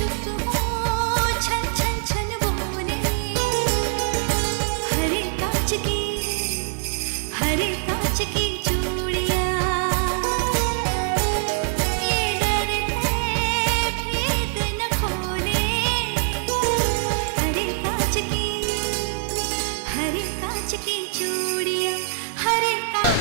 चुप हो छन छन छन बोले हरे कांच की चूड़ियां ये डर है भेद न खोले हरे कांच की चूड़ियां हरे कांच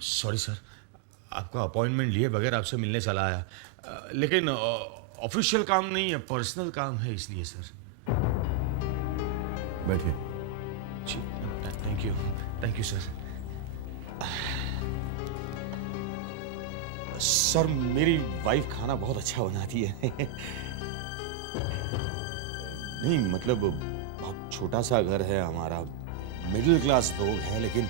सॉरी सर, आपका अपॉइंटमेंट लिए बगैर आपसे मिलने चला आया, लेकिन ऑफिशियल काम नहीं है, पर्सनल काम है, इसलिए सर। बैठिए। जी, थैंक यू सर। सर, मेरी वाइफ खाना बहुत अच्छा बनाती है। नहीं मतलब बहुत छोटा सा घर है हमारा, मिडिल क्लास लोग हैं, लेकिन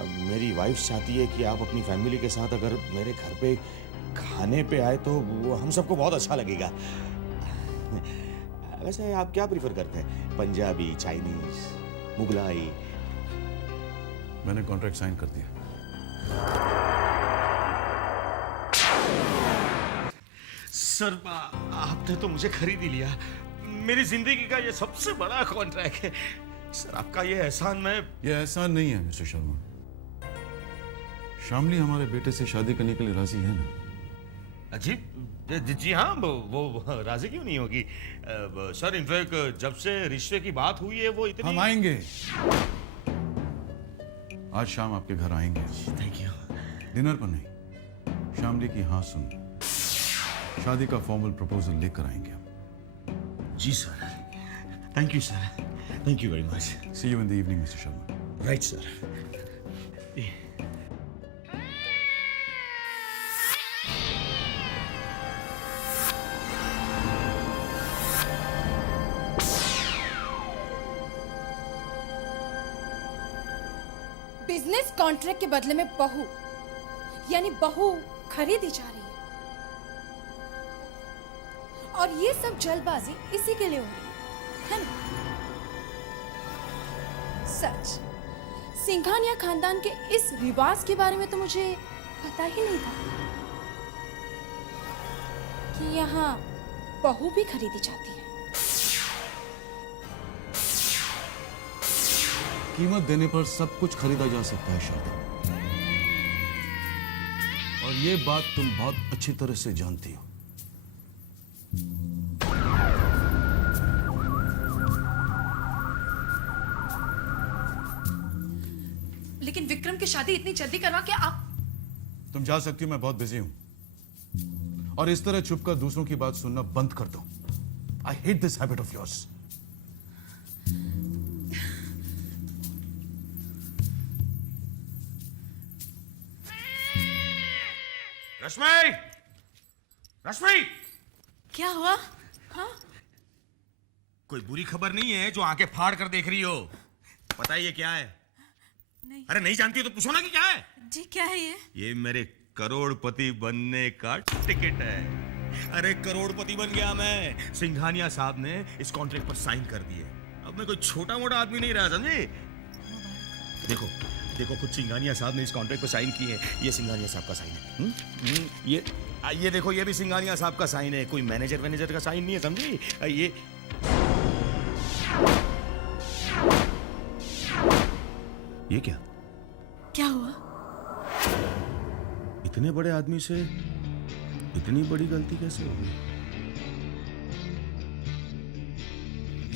मेरी वाइफ चाहती है कि आप अपनी फैमिली के साथ अगर मेरे घर पे खाने पे आए तो वो हम सबको बहुत अच्छा लगेगा। वैसे आप क्या प्रीफर करते हैं, पंजाबी, चाइनीज, मुगलाई? मैंने कॉन्ट्रैक्ट साइन कर दिया। सर, आपने तो मुझे खरीद ही लिया। मेरी जिंदगी का ये सबसे बड़ा कॉन्ट्रैक्ट है। सर, आपका ये एहसान ये एहसान नहीं है मिस्टर शर्मा। शामली हमारे बेटे से शादी करने के लिए राजी है ना? जी हाँ, वो राजी क्यों नहीं होगी? सर, इनफैक्ट जब से रिश्ते की बात हुई है वो इतनी... हम आएंगे, आज शाम आपके घर आएंगे। Thank you. डिनर पर नहीं, शामली की हाँ सुन शादी का फॉर्मल प्रपोजल लेकर आएंगे हम। जी sir, thank you sir, thank you very much. See you in the evening mister Sharma. Right sir. Business contract के बदले में बहू, यानी बहू खरीदी जा रही है, और ये सब जल्दबाजी इसी के लिए हो रही है ना? सच, सिंघानिया खानदान के इस रिवाज के बारे में तो मुझे पता ही नहीं था कि यहाँ बहू भी खरीदी जाती है। कीमत देने पर सब कुछ खरीदा जा सकता है शादी, और ये बात तुम बहुत अच्छी तरह से जानती हो। लेकिन विक्रम की शादी इतनी जल्दी करवा के आप... तुम जा सकती हो, मैं बहुत बिजी हूं, और इस तरह छुपकर दूसरों की बात सुनना बंद कर दो। I hate this habit of yours. Rashmi! Rashmi! क्या हुआ? हाँ? कोई बुरी खबर नहीं है जो आंखें फाड़ कर देख रही हो? पता है ये क्या है? नहीं। अरे नहीं जानती हो तो पूछो ना कि क्या है? जी क्या है ये? ये मेरे करोड़पति बनने का टिकट है। अरे करोड़पति बन गया मैं। सिंघानिया साहब ने इस कॉन्ट्रैक्ट पर साइन कर दिए। अब मैं कोई छोटा मोटा आदमी नहीं रहा, समझे? देखो देखो, खुद सिंघानिया साहब ने इस कॉन्ट्रैक्ट पर साइन की है। ये सिंघानिया साहब का साइन है। ये देखो, ये भी सिंघानिया साहब का साइन है। कोई मैनेजर का साइन नहीं है, समझी? ये क्या हुआ? इतने बड़े आदमी से इतनी बड़ी गलती कैसे हो गई?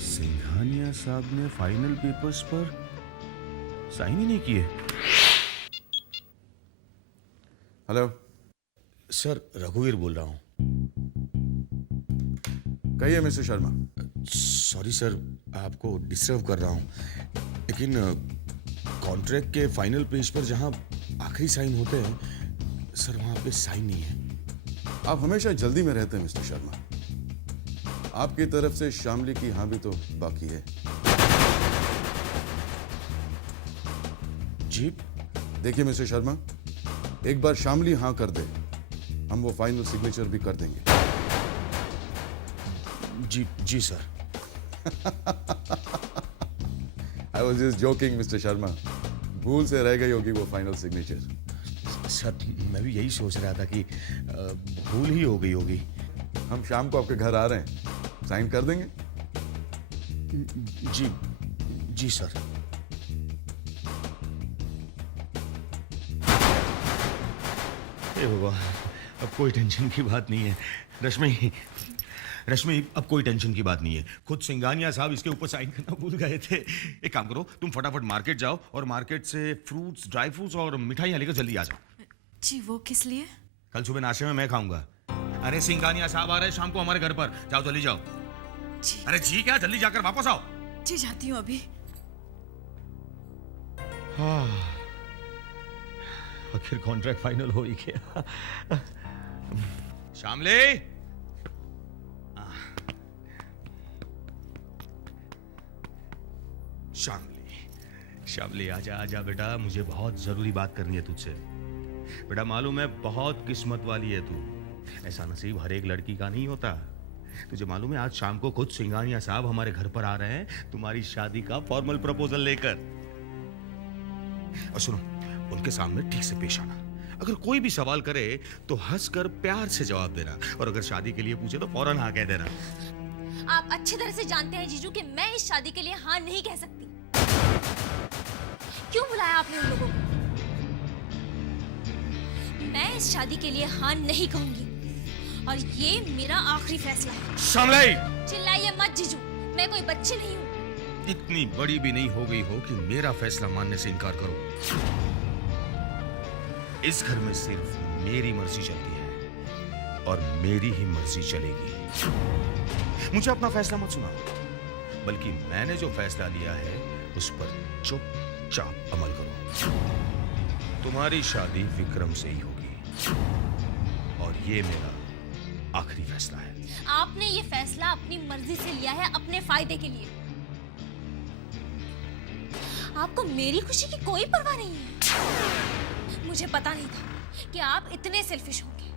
सिंघानिया साहब ने फाइनल पेपर्स पर साइन ही नहीं किए। हेलो सर, रघुवीर बोल रहा हूं। कहिए मिस्टर शर्मा। सॉरी सर, आपको डिस्टर्ब कर रहा हूं, लेकिन कॉन्ट्रैक्ट के फाइनल पेज पर जहां आखिरी साइन होते हैं, सर वहां पे साइन नहीं है। आप हमेशा जल्दी में रहते हैं मिस्टर शर्मा। आपकी तरफ से शामली की हाँ भी तो बाकी है। जी देखिए मिस्टर शर्मा, एक बार शामली हाँ कर दे, हम वो फाइनल सिग्नेचर भी कर देंगे। जी जी sir. I was just joking mister Sharma, भूल से रह गई होगी वो फाइनल सिग्नेचर। सर मैं भी यही सोच रहा था कि भूल ही हो गई होगी। हम शाम को आपके घर आ रहे हैं, साइन कर देंगे। जी जी सर। हे भगवान, अब कोई टेंशन की बात नहीं है। रश्मि रश्मि, अब कोई टेंशन की बात नहीं है। खुद सिंघानिया साहब इसके ऊपर साइन करना भूल गए थे। एक काम करो, तुम फटाफट मार्केट जाओ और मार्केट से फ्रूट्स, ड्राई फ्रूट्स और मिठाइयाँ लेकर जल्दी आ जाओ। जी वो किस लिए? कल सुबह नाश्ते में मैं खाऊंगा। अरे सिंघानिया साहब आ रहे हैं शाम को हमारे घर पर। जाओ जल्दी जाओ। जी अरे जी क्या, जल्दी जाकर वापस आओ। जी जाती हूँ अभी। आखिर कॉन्ट्रैक्ट फाइनल हो ही गया। शामली, शामली शामली, आजा आजा बेटा, मुझे बहुत जरूरी बात करनी है तुझसे। बेटा मालूम है बहुत किस्मत वाली है तू, ऐसा नसीब हर एक लड़की का नहीं होता। तुझे मालूम है आज शाम को खुद सिंघानिया साहब हमारे घर पर आ रहे हैं तुम्हारी शादी का फॉर्मल प्रपोजल लेकर। और सुनो, उनके सामने ठीक से पेश आना। अगर कोई भी सवाल करे तो हंसकर प्यार से जवाब देना, और अगर शादी के लिए पूछे तो फौरन हाँ कह देना। आप अच्छी तरह से जानते हैं जीजू कि मैं इस शादी के लिए हाँ नहीं कह सकती। क्यों बुलाया आपने उन लोगों को? मैं इस शादी के लिए हाँ नहीं कहूंगी, और ये मेरा आखिरी फैसला है। शामली, चिल्लाइए मत जीजू, मैं कोई बच्ची नहीं हूँ। इतनी बड़ी भी नहीं हो गई हो कि मेरा फैसला मानने से इनकार करो। इस घर में सिर्फ मेरी मर्जी चलती है और मेरी ही मर्जी चलेगी। मुझे अपना फैसला मत सुनाओ, बल्कि मैंने जो फैसला लिया है उस पर चुपचाप अमल करो। तुम्हारी शादी विक्रम से ही होगी, और ये मेरा आखिरी फैसला है। आपने ये फैसला अपनी मर्जी से लिया है, अपने फायदे के लिए। आपको मेरी खुशी की कोई परवाह नहीं है। मुझे पता नहीं था कि आप इतने सेल्फिश होंगे।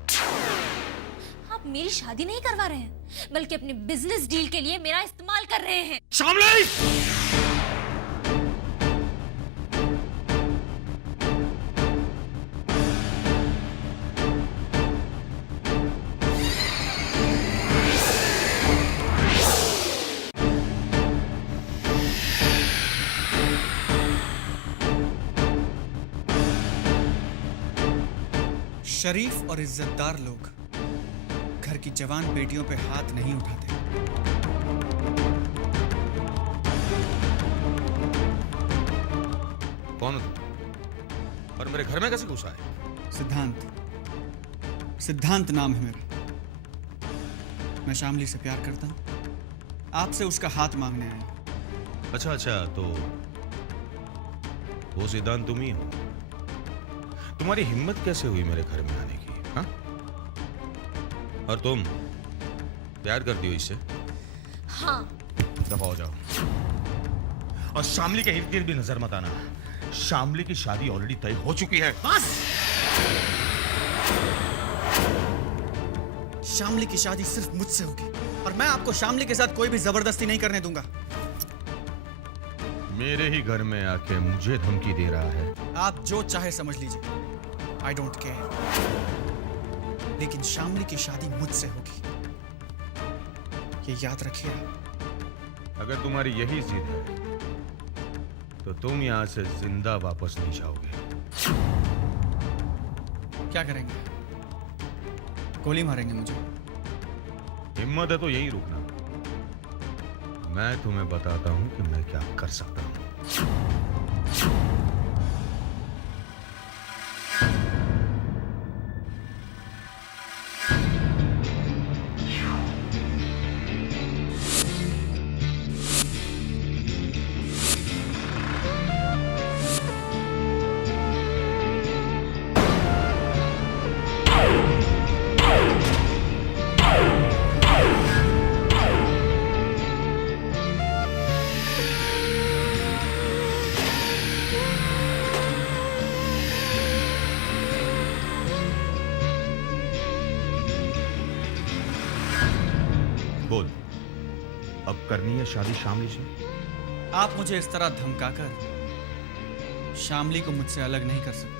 आप मेरी शादी नहीं करवा रहे हैं, बल्कि अपने बिजनेस डील के लिए मेरा इस्तेमाल कर रहे हैं। शामली! शरीफ और इज्जतदार लोग घर की जवान बेटियों पे हाथ नहीं उठाते। कौन हो तुम? और मेरे घर में कैसे घुसा है? सिद्धांत, सिद्धांत नाम है मेरा। मैं शामली से प्यार करता हूं, आपसे उसका हाथ मांगने आया। अच्छा अच्छा, तो वो सिद्धांत तुम ही हो। तुम्हारी हिम्मत कैसे हुई मेरे घर में आने की? हाँ? और तुम प्यार करती हो इससे? हाँ। दफा हो जाओ, और शामली के इर्द गिर्द भी नजर मत आना। शामली की शादी ऑलरेडी तय हो चुकी है। बस। शामली की शादी सिर्फ मुझसे होगी, और मैं आपको शामली के साथ कोई भी जबरदस्ती नहीं करने दूंगा। मेरे ही घर में आके मुझे धमकी दे रहा है। आप जो चाहे समझ लीजिए, आई डोंट केयर, लेकिन शामली की शादी मुझसे होगी, ये याद रखिए आप। अगर तुम्हारी यही जिद है तो तुम यहां से जिंदा वापस नहीं जाओगे। क्या करेंगे? गोली मारेंगे मुझे? हिम्मत है तो यही रुकना। मैं तुम्हें बताता हूं कि मैं क्या कर सकता हूं। करनी है शादी शामली से? आप मुझे इस तरह धमकाकर शामली को मुझसे अलग नहीं कर सकते।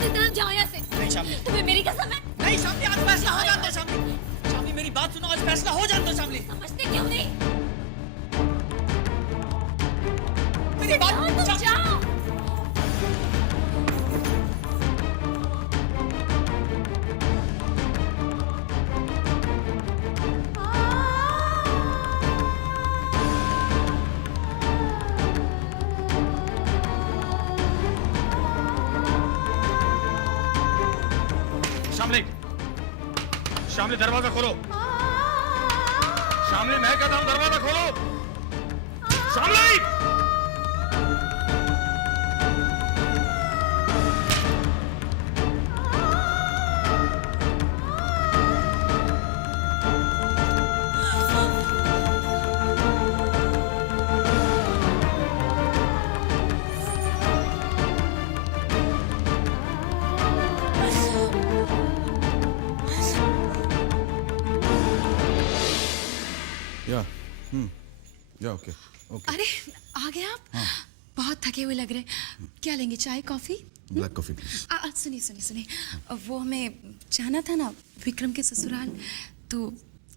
सिद्धांत, जाओ यहाँ से। नहीं शामली, तुम्हें मेरी कसम है। नहीं शामली, आज फैसला हो जाता है शामली। शामली मेरी बात सुनो, आज फैसला हो जाता है शामली। समझते क्यों नहीं? मेरी बात तुम जाओ। शामली, शामली दरवाजा खोलो। शामली, मैं कहता हूं दरवाजा खोलो। शामली! या या ओके ओके। अरे आ गए आप? बहुत थके हुए लग रहे हैं। क्या लेंगे, चाय कॉफी? Black coffee please. सुनिए सुनिए सुनिए, वो हमें जाना था ना विक्रम के ससुराल, तो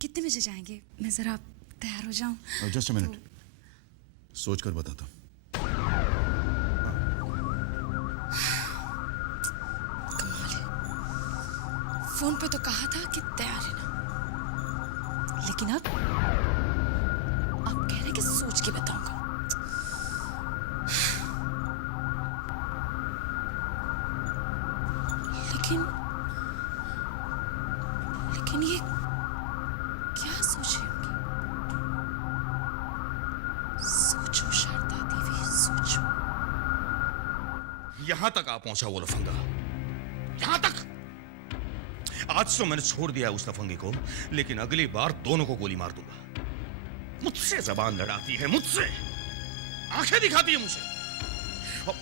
कितने बजे जाएंगे? मैं जरा तैयार हो जाऊं। जस्ट अ मिनट, सोच कर बताता हूँ। कमाल है, फोन पे तो कहा था कि तैयार है ना, लेकिन अब कह रहे हैं कि सोच के बताऊंगा। लेकिन ये क्या सोच रही होंगी? सोचो शारदा देवी, सोचो। यहां तक आ पहुंचा वो लफंगा, यहां तक। आज तो मैंने छोड़ दिया उस लफंगे को, लेकिन अगली बार दोनों को गोली मार दूंगा। मुझसे जबान लड़ाती है, मुझसे आंखें दिखाती है मुझे। अब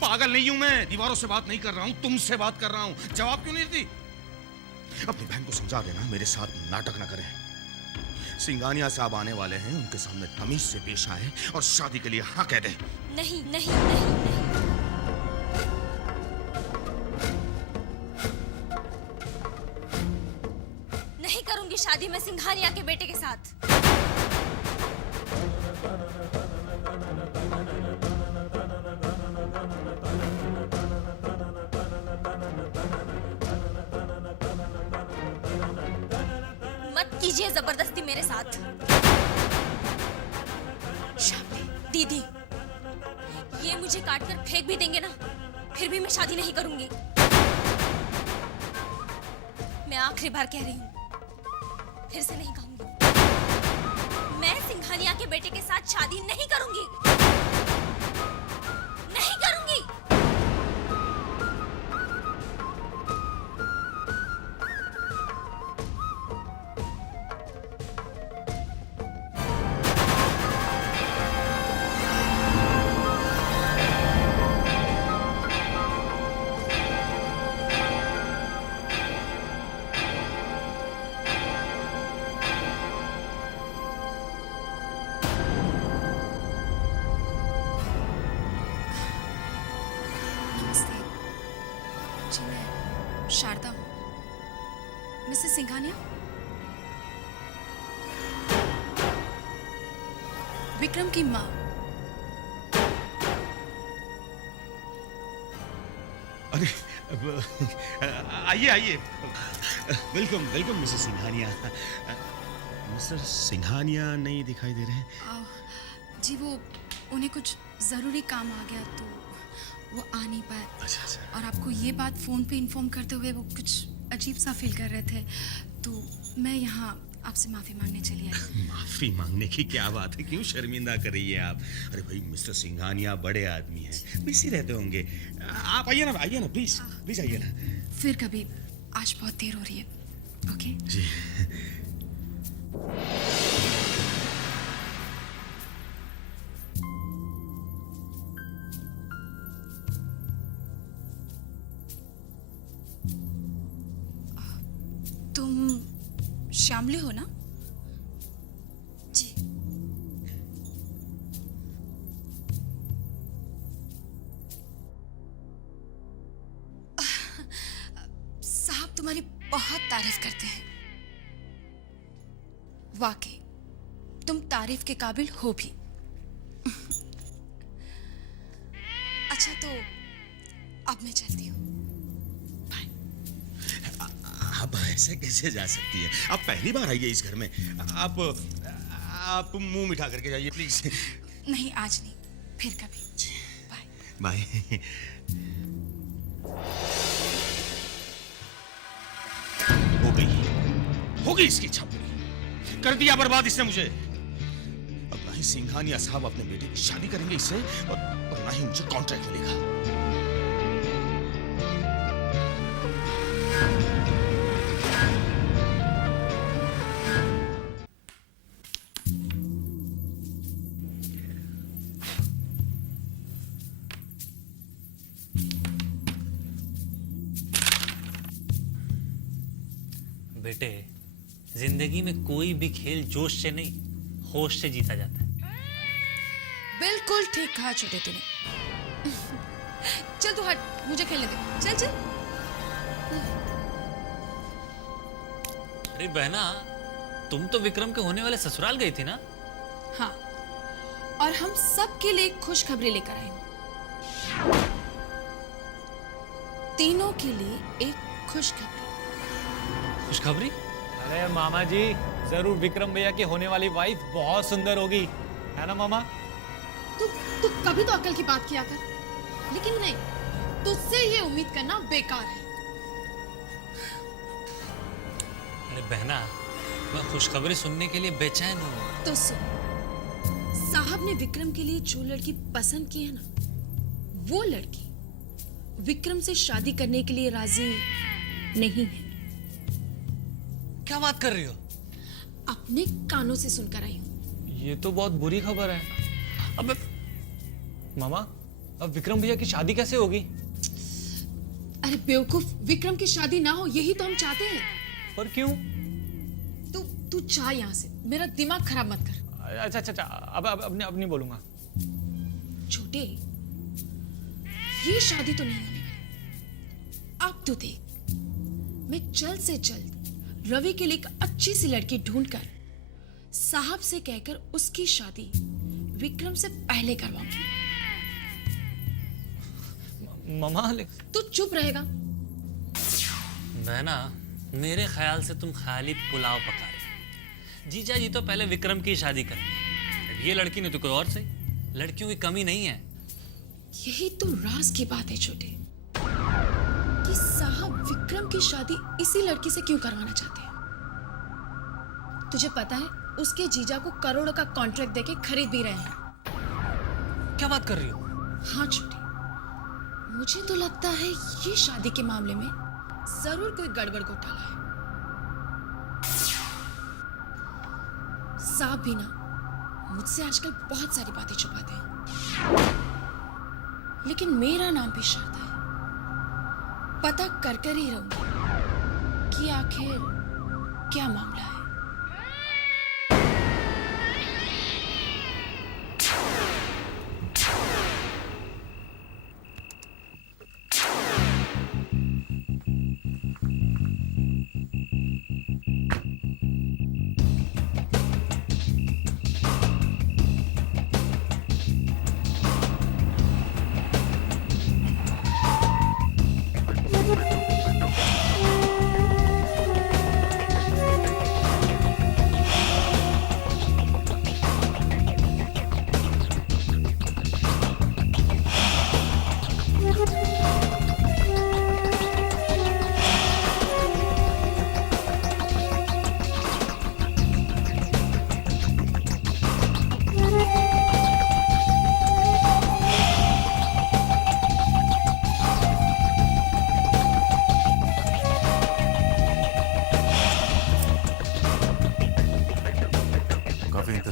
पागल नहीं हूं मैं, दीवारों से बात नहीं कर रहा हूं, तुमसे बात कर रहा हूं। जवाब क्यों नहीं देती? अपनी बहन को समझा देना, मेरे साथ नाटक ना करें। सिंघानिया साहब आने वाले हैं, उनके सामने तमीज से पेश आए और शादी के लिए हाँ कह दे। नहीं नहीं नहीं नहीं, नहीं करूंगी शादी मैं सिंघानिया के बेटे के साथ। मत कीजिए जबरदस्ती मेरे साथ। शामली, दीदी, ये मुझे काटकर फेंक भी देंगे ना, फिर भी मैं शादी नहीं करूंगी। मैं आखिरी बार कह रही हूं, फिर से नहीं कहूंगी। मैं सिंघानिया के बेटे के साथ शादी नहीं करूंगी, नहीं करूंगी। जी मैं शारदा हूँ। मिसेस सिंघानिया, विक्रम की माँ। अरे आइए आइए, welcome welcome Mrs Singhania. Mister Singhania नहीं दिखाई दे रहे हैं। जी वो उन्हें कुछ ज़रूरी काम आ गया तो वो आ नहीं पाए। अच्छा अच्छा। और आपको ये बात फ़ोन पे इन्फॉर्म करते हुए वो कुछ अजीब सा फील कर रहे थे, तो मैं यहाँ आपसे माफी मांगने चली आई। माफी मांगने की क्या बात है, क्यों शर्मिंदा कर रही है आप? अरे भाई मिस्टर सिंघानिया बड़े आदमी हैं, बिजी रहते होंगे। आप आइए ना प्लीज प्लीज आइए ना। फिर कभी, आज बहुत देर हो रही है। ओके जी। तुम श्यामली हो ना? जी। साहब तुम्हारी बहुत तारीफ करते हैं। वाकई तुम तारीफ के काबिल हो भी। अच्छा तो अब मैं चलती हूँ। आप ऐसे कैसे जा सकती है? आप पहली बार आई है इस घर में। आप मुंह मिठा करके जाइए प्लीज। नहीं आज नहीं, फिर कभी। Bye bye. हो गई इसकी इच्छा पूरी। कर दिया बर्बाद इसने मुझे। अब ना ही सिंघानिया साहब अपने बेटे की शादी करेंगे इससे, और ना ही मुझे कॉन्ट्रैक्ट मिलेगा। बेटे, जिंदगी में कोई भी खेल जोश से नहीं, होश से जीता जाता है। बिल्कुल ठीक कहा छोटे तूने। चल तू हट, मुझे खेलने दे। चल चल। अरे बहना, तुम तो विक्रम के होने वाले ससुराल गई थी ना? हाँ, और हम सब के लिए एक खुशखबरी लेकर आई हूँ। तीनों के लिए एक खुशखबरी। खुशखबरी? अरे मामा जी, जरूर विक्रम भैया की होने वाली वाइफ बहुत सुंदर होगी, है ना मामा? तू कभी तो अकल की बात किया कर, लेकिन नहीं, तुझसे ये उम्मीद करना बेकार है। अरे बहना, मैं खुशखबरी सुनने के लिए बेचैन हूँ। तो सुन, साहब ने विक्रम के लिए जो लड़की पसंद की है ना, वो लड़की विक्रम से शादी करने के लिए राजी नहीं है। क्या बात कर रही हो? अपने कानों से सुनकर आई हूँ। ये तो बहुत बुरी खबर है। अब मामा, अब विक्रम भैया की शादी कैसे होगी? अरे बेवकूफ, विक्रम की शादी ना हो यही तो हम चाहते हैं। पर क्यों? तू जा यहाँ से, मेरा दिमाग खराब मत कर। अच्छा, अब नहीं बोलूंगा। छोटे, ये शादी तो नहीं होने वाली। अब तो देख, मैं जल्द से जल्द रवि के लिए एक अच्छी सी लड़की ढूंढकर साहब से कहकर उसकी शादी विक्रम से पहले करवाऊंगी। मामा, तू चुप रहेगा? बहना, मेरे ख्याल से तुम खाली पुलाव पका रहे। जीजा जी तो पहले विक्रम की शादी करेंगे, ये लड़की ने तो कोई और सही। लड़कियों की कमी नहीं है। यही तो राज की बात है छोटे, कि साहब विक्रम की शादी इसी लड़की से क्यों करवाना चाहते हैं। तुझे पता है, उसके जीजा को करोड़ों का कॉन्ट्रैक्ट देके खरीद भी रहे हैं। क्या बात कर रही हो? हाँ छोटे, मुझे तो लगता है ये शादी के मामले में जरूर कोई गड़बड़ घोटाला है। साहब भी ना मुझसे आजकल बहुत सारी बातें छुपाते हैं, लेकिन मेरा नाम भी शर्त है। पता कर ही रहूंगी कि आखिर क्या मामला है।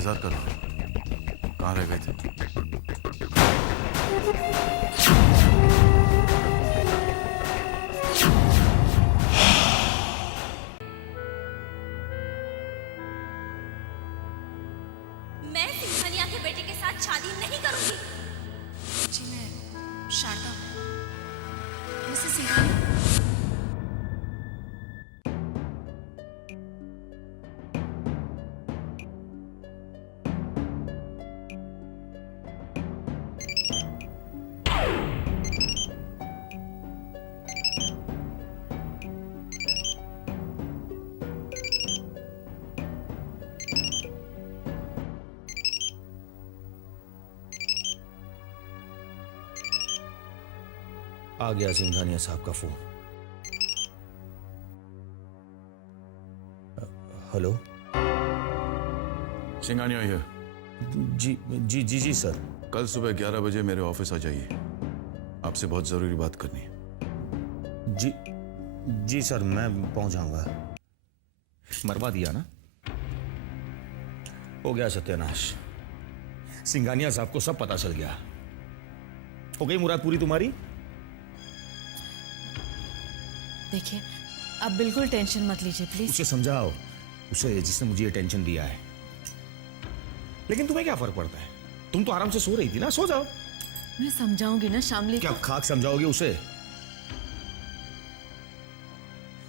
इंतजार कर रहा हूं। कहाँ रह गए थे? मैं सिंघानिया के बेटे के साथ शादी नहीं करूंगी। जी मैं शारदा हूँ। मिसेस सिंघानिया। आ गया सिंघानिया साहब का फोन। हेलो। सिंघानिया हियर। जी जी जी जी सर। कल सुबह 11 बजे मेरे ऑफिस आ जाइए, आपसे बहुत जरूरी बात करनी है। जी जी सर, मैं पहुंच जाऊंगा। मरवा दिया ना, हो गया सत्यानाश। सिंघानिया साहब को सब पता चल गया। हो गई मुराद पूरी तुम्हारी? देखिए आप बिल्कुल टेंशन मत लीजिए प्लीज। उसे समझाओ, उसे जिसने मुझे ये टेंशन दिया है। लेकिन तुम्हें क्या फर्क पड़ता है? तुम तो आराम से सो रही थी ना, सो जाओ। मैं समझाऊंगी ना शामली क्या को। खाक समझाओगे उसे?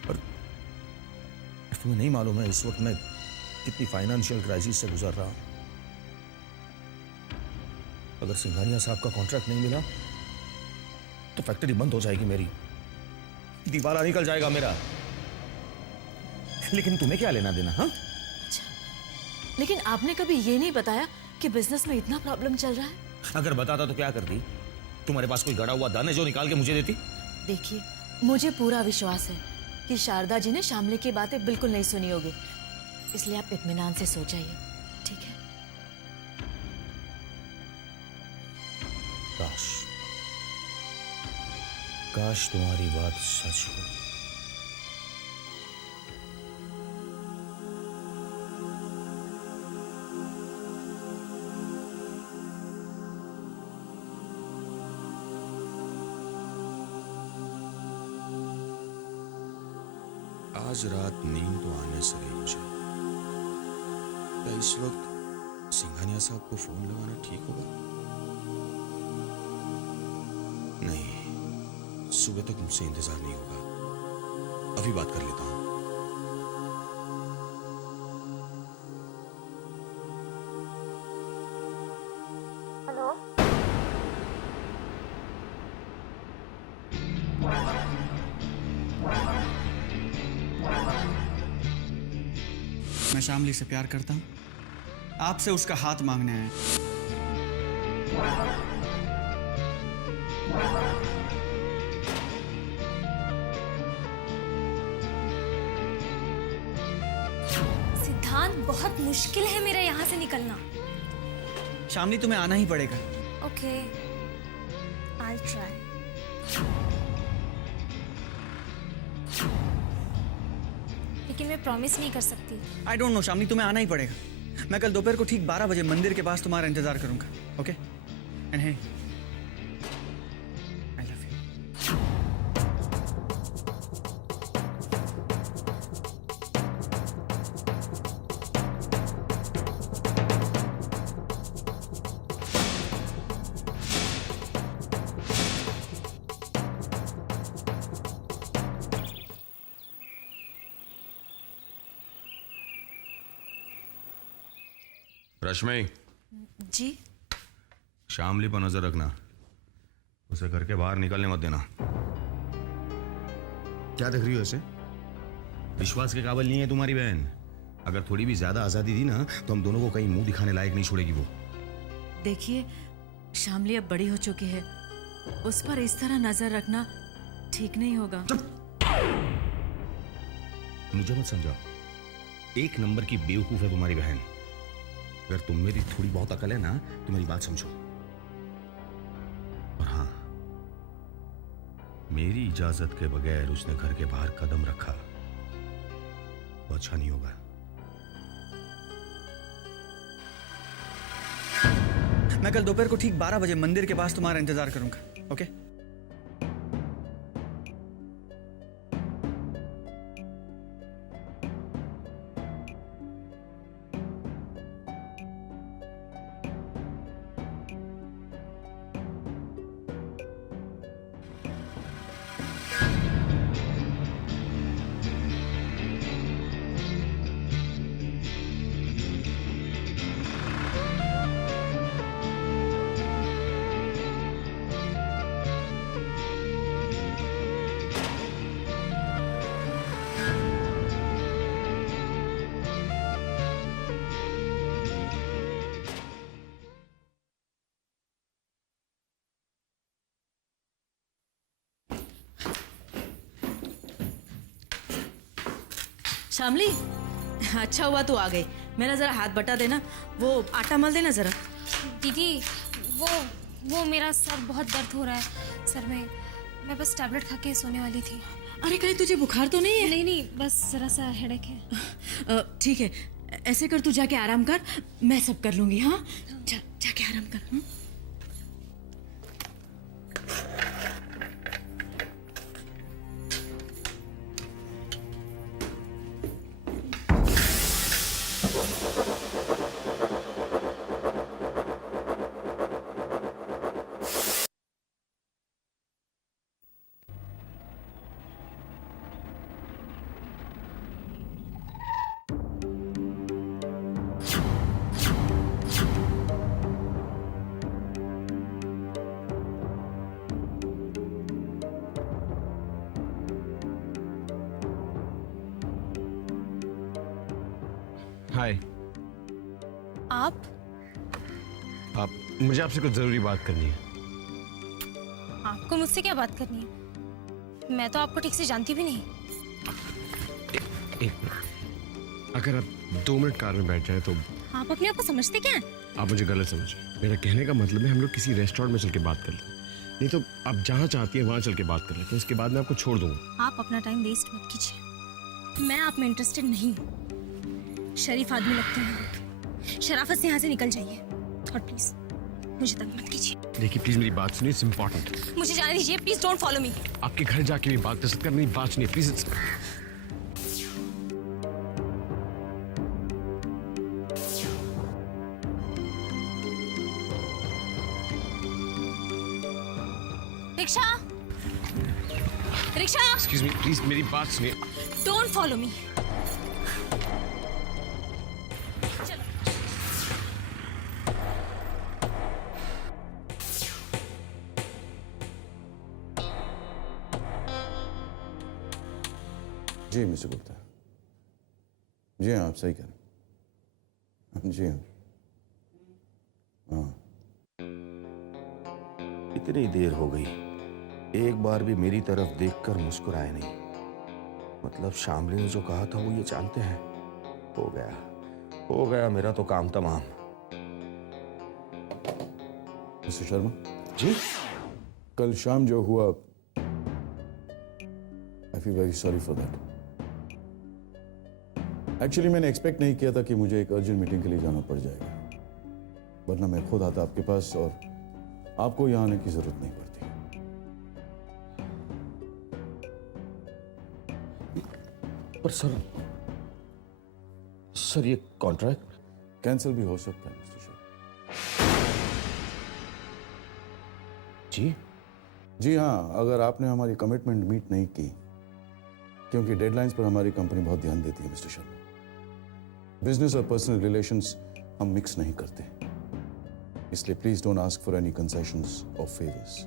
और तुम्हें नहीं मालूम है इस वक्त मैं कितनी फाइनेंशियल क्राइसिस से गुजर रहा हूं। अगर सिंघानिया साहब का कॉन्ट्रैक्ट नहीं मिला तो फैक्ट्री बंद हो जाएगी मेरी, दिवाला निकल जाएगा मेरा। लेकिन तुम्हें क्या लेना देना? हाँ, लेकिन आपने कभी ये नहीं बताया कि बिजनेस में इतना प्रॉब्लम चल रहा है। अगर बताता तो क्या करती? तुम्हारे पास कोई गड़ा हुआ धन है जो निकाल के मुझे देती? देखिए मुझे पूरा विश्वास है कि शारदा जी ने शामली की बातें बिल्कुल नहीं सुनी होगी, इसलिए आप इत्मीनान से सो जाइए, ठीक है? काश काश तुम्हारी बात सच हो। आज रात नींद तो आने से गई मुझे। क्या इस वक्त सिंघानिया साहब को फोन लगाना ठीक होगा? नहीं, सुबह तक मुझसे इंतजार नहीं होगा। अभी बात कर लेता हूं। हेलो। मैं शामली से प्यार करता हूं, आपसे उसका हाथ मांगने आया। सिद्धांत, बहुत मुश्किल है मेरा यहाँ से निकलना। शामली तुम्हें आना ही पड़ेगा। Okay, I try. लेकिन मैं प्रॉमिस नहीं कर सकती। आई डोंट नो शामली, तुम्हें आना ही पड़ेगा। मैं कल दोपहर को ठीक 12 बजे मंदिर के पास तुम्हारा इंतजार करूंगा। Okay? And hey, I love you. Rashmi, जी शामली पर नजर रखना, उसे घर के बाहर निकलने मत देना। क्या देख रही हो ऐसे? विश्वास के काबिल नहीं है तुम्हारी बहन। अगर थोड़ी भी ज्यादा आजादी दी ना तो हम दोनों को कहीं मुंह दिखाने लायक नहीं छोड़ेगी वो। देखिए शामली अब बड़ी हो चुकी है, उस पर इस तरह नजर रखना ठीक नहीं होगा। मुझे मत समझाओ, एक नंबर की बेवकूफ है तुम्हारी बहन। अगर तुम मेरी थोड़ी बहुत अकल है ना तो मेरी बात समझो। और हाँ, मेरी इजाजत के बगैर उसने घर के बाहर कदम रखा तो अच्छा नहीं होगा। मैं कल दोपहर को ठीक 12 बजे मंदिर के पास तुम्हारा इंतजार करूंगा, ओके? शामली, अच्छा हुआ तू आ गई। मेरा जरा हाथ बटा देना, वो आटा मल देना जरा। दीदी वो मेरा सर बहुत दर्द हो रहा है सर में। मैं बस टैबलेट खा के सोने वाली थी। अरे कहीं तुझे बुखार तो नहीं है? नहीं, बस जरा सा हेडेक है। ठीक है, ऐसे कर, तू जाके आराम कर, मैं सब कर लूंगी। हाँ, जाके आराम कर। हाँ? हाय। आप मुझे आपसे कुछ जरूरी बात करनी है। आपको मुझसे क्या बात करनी है? मैं तो आपको ठीक से जानती भी नहीं। एक मिनट, अगर आप 2 मिनट कार में बैठ जाए तो। आप अपने आप को समझते क्या हैं? आप मुझे गलत समझे। मेरा कहने का मतलब है हम लोग किसी रेस्टोरेंट में चल के बात कर लें, नहीं तो आप जहाँ चाहती हैं वहाँ चल के बात कर लेते हैं। उसके बाद मैं आपको छोड़ दूंगा। आप अपना टाइम वेस्ट मत कीजिए। मैं आप में इंटरेस्टेड नहीं हूँ। शरीफ आदमी लगते हैं। शराफत से यहाँ से निकल जाइए और प्लीज मुझे तंग मत कीजिए। देखिए प्लीज मेरी बात सुनिए, इट्स इम्पोर्टेंट। मुझे जाने दीजिए, प्लीज डोंट फॉलो मी। आपके घर जाके भी बात कर सकते हैं, मेरी बात सुनिए please. Rickshaw, rickshaw, excuse me please, मेरी बात सुनिए। Don't follow me. जी मिस्टर गुप्ता, जी हाँ, आप सही कह रहे हैं। जी हाँ, हाँ। इतनी देर हो गई, एक बार भी मेरी तरफ देखकर मुस्कुराए नहीं। मतलब शामली ने जो कहा था वो ये जानते हैं। हो गया मेरा तो काम तमाम। मिस्टर शर्मा जी, कल शाम जो हुआ, I feel very sorry for that. Actually मैंने एक्सपेक्ट नहीं किया था कि मुझे एक अर्जेंट मीटिंग के लिए जाना पड़ जाएगा, वरना मैं खुद आता आपके पास और आपको यहाँ आने की जरूरत नहीं पड़ती। पर सर ये कॉन्ट्रैक्ट कैंसिल भी हो सकता है मिस्टर शर्मा। जी जी हाँ, अगर आपने हमारी कमिटमेंट मीट नहीं की, क्योंकि डेडलाइंस पर हमारी कंपनी बहुत ध्यान देती है मिस्टर शर्मा। बिजनेस और पर्सनल रिलेशंस हम मिक्स नहीं करते, इसलिए please don't ask for any concessions और फेवर्स।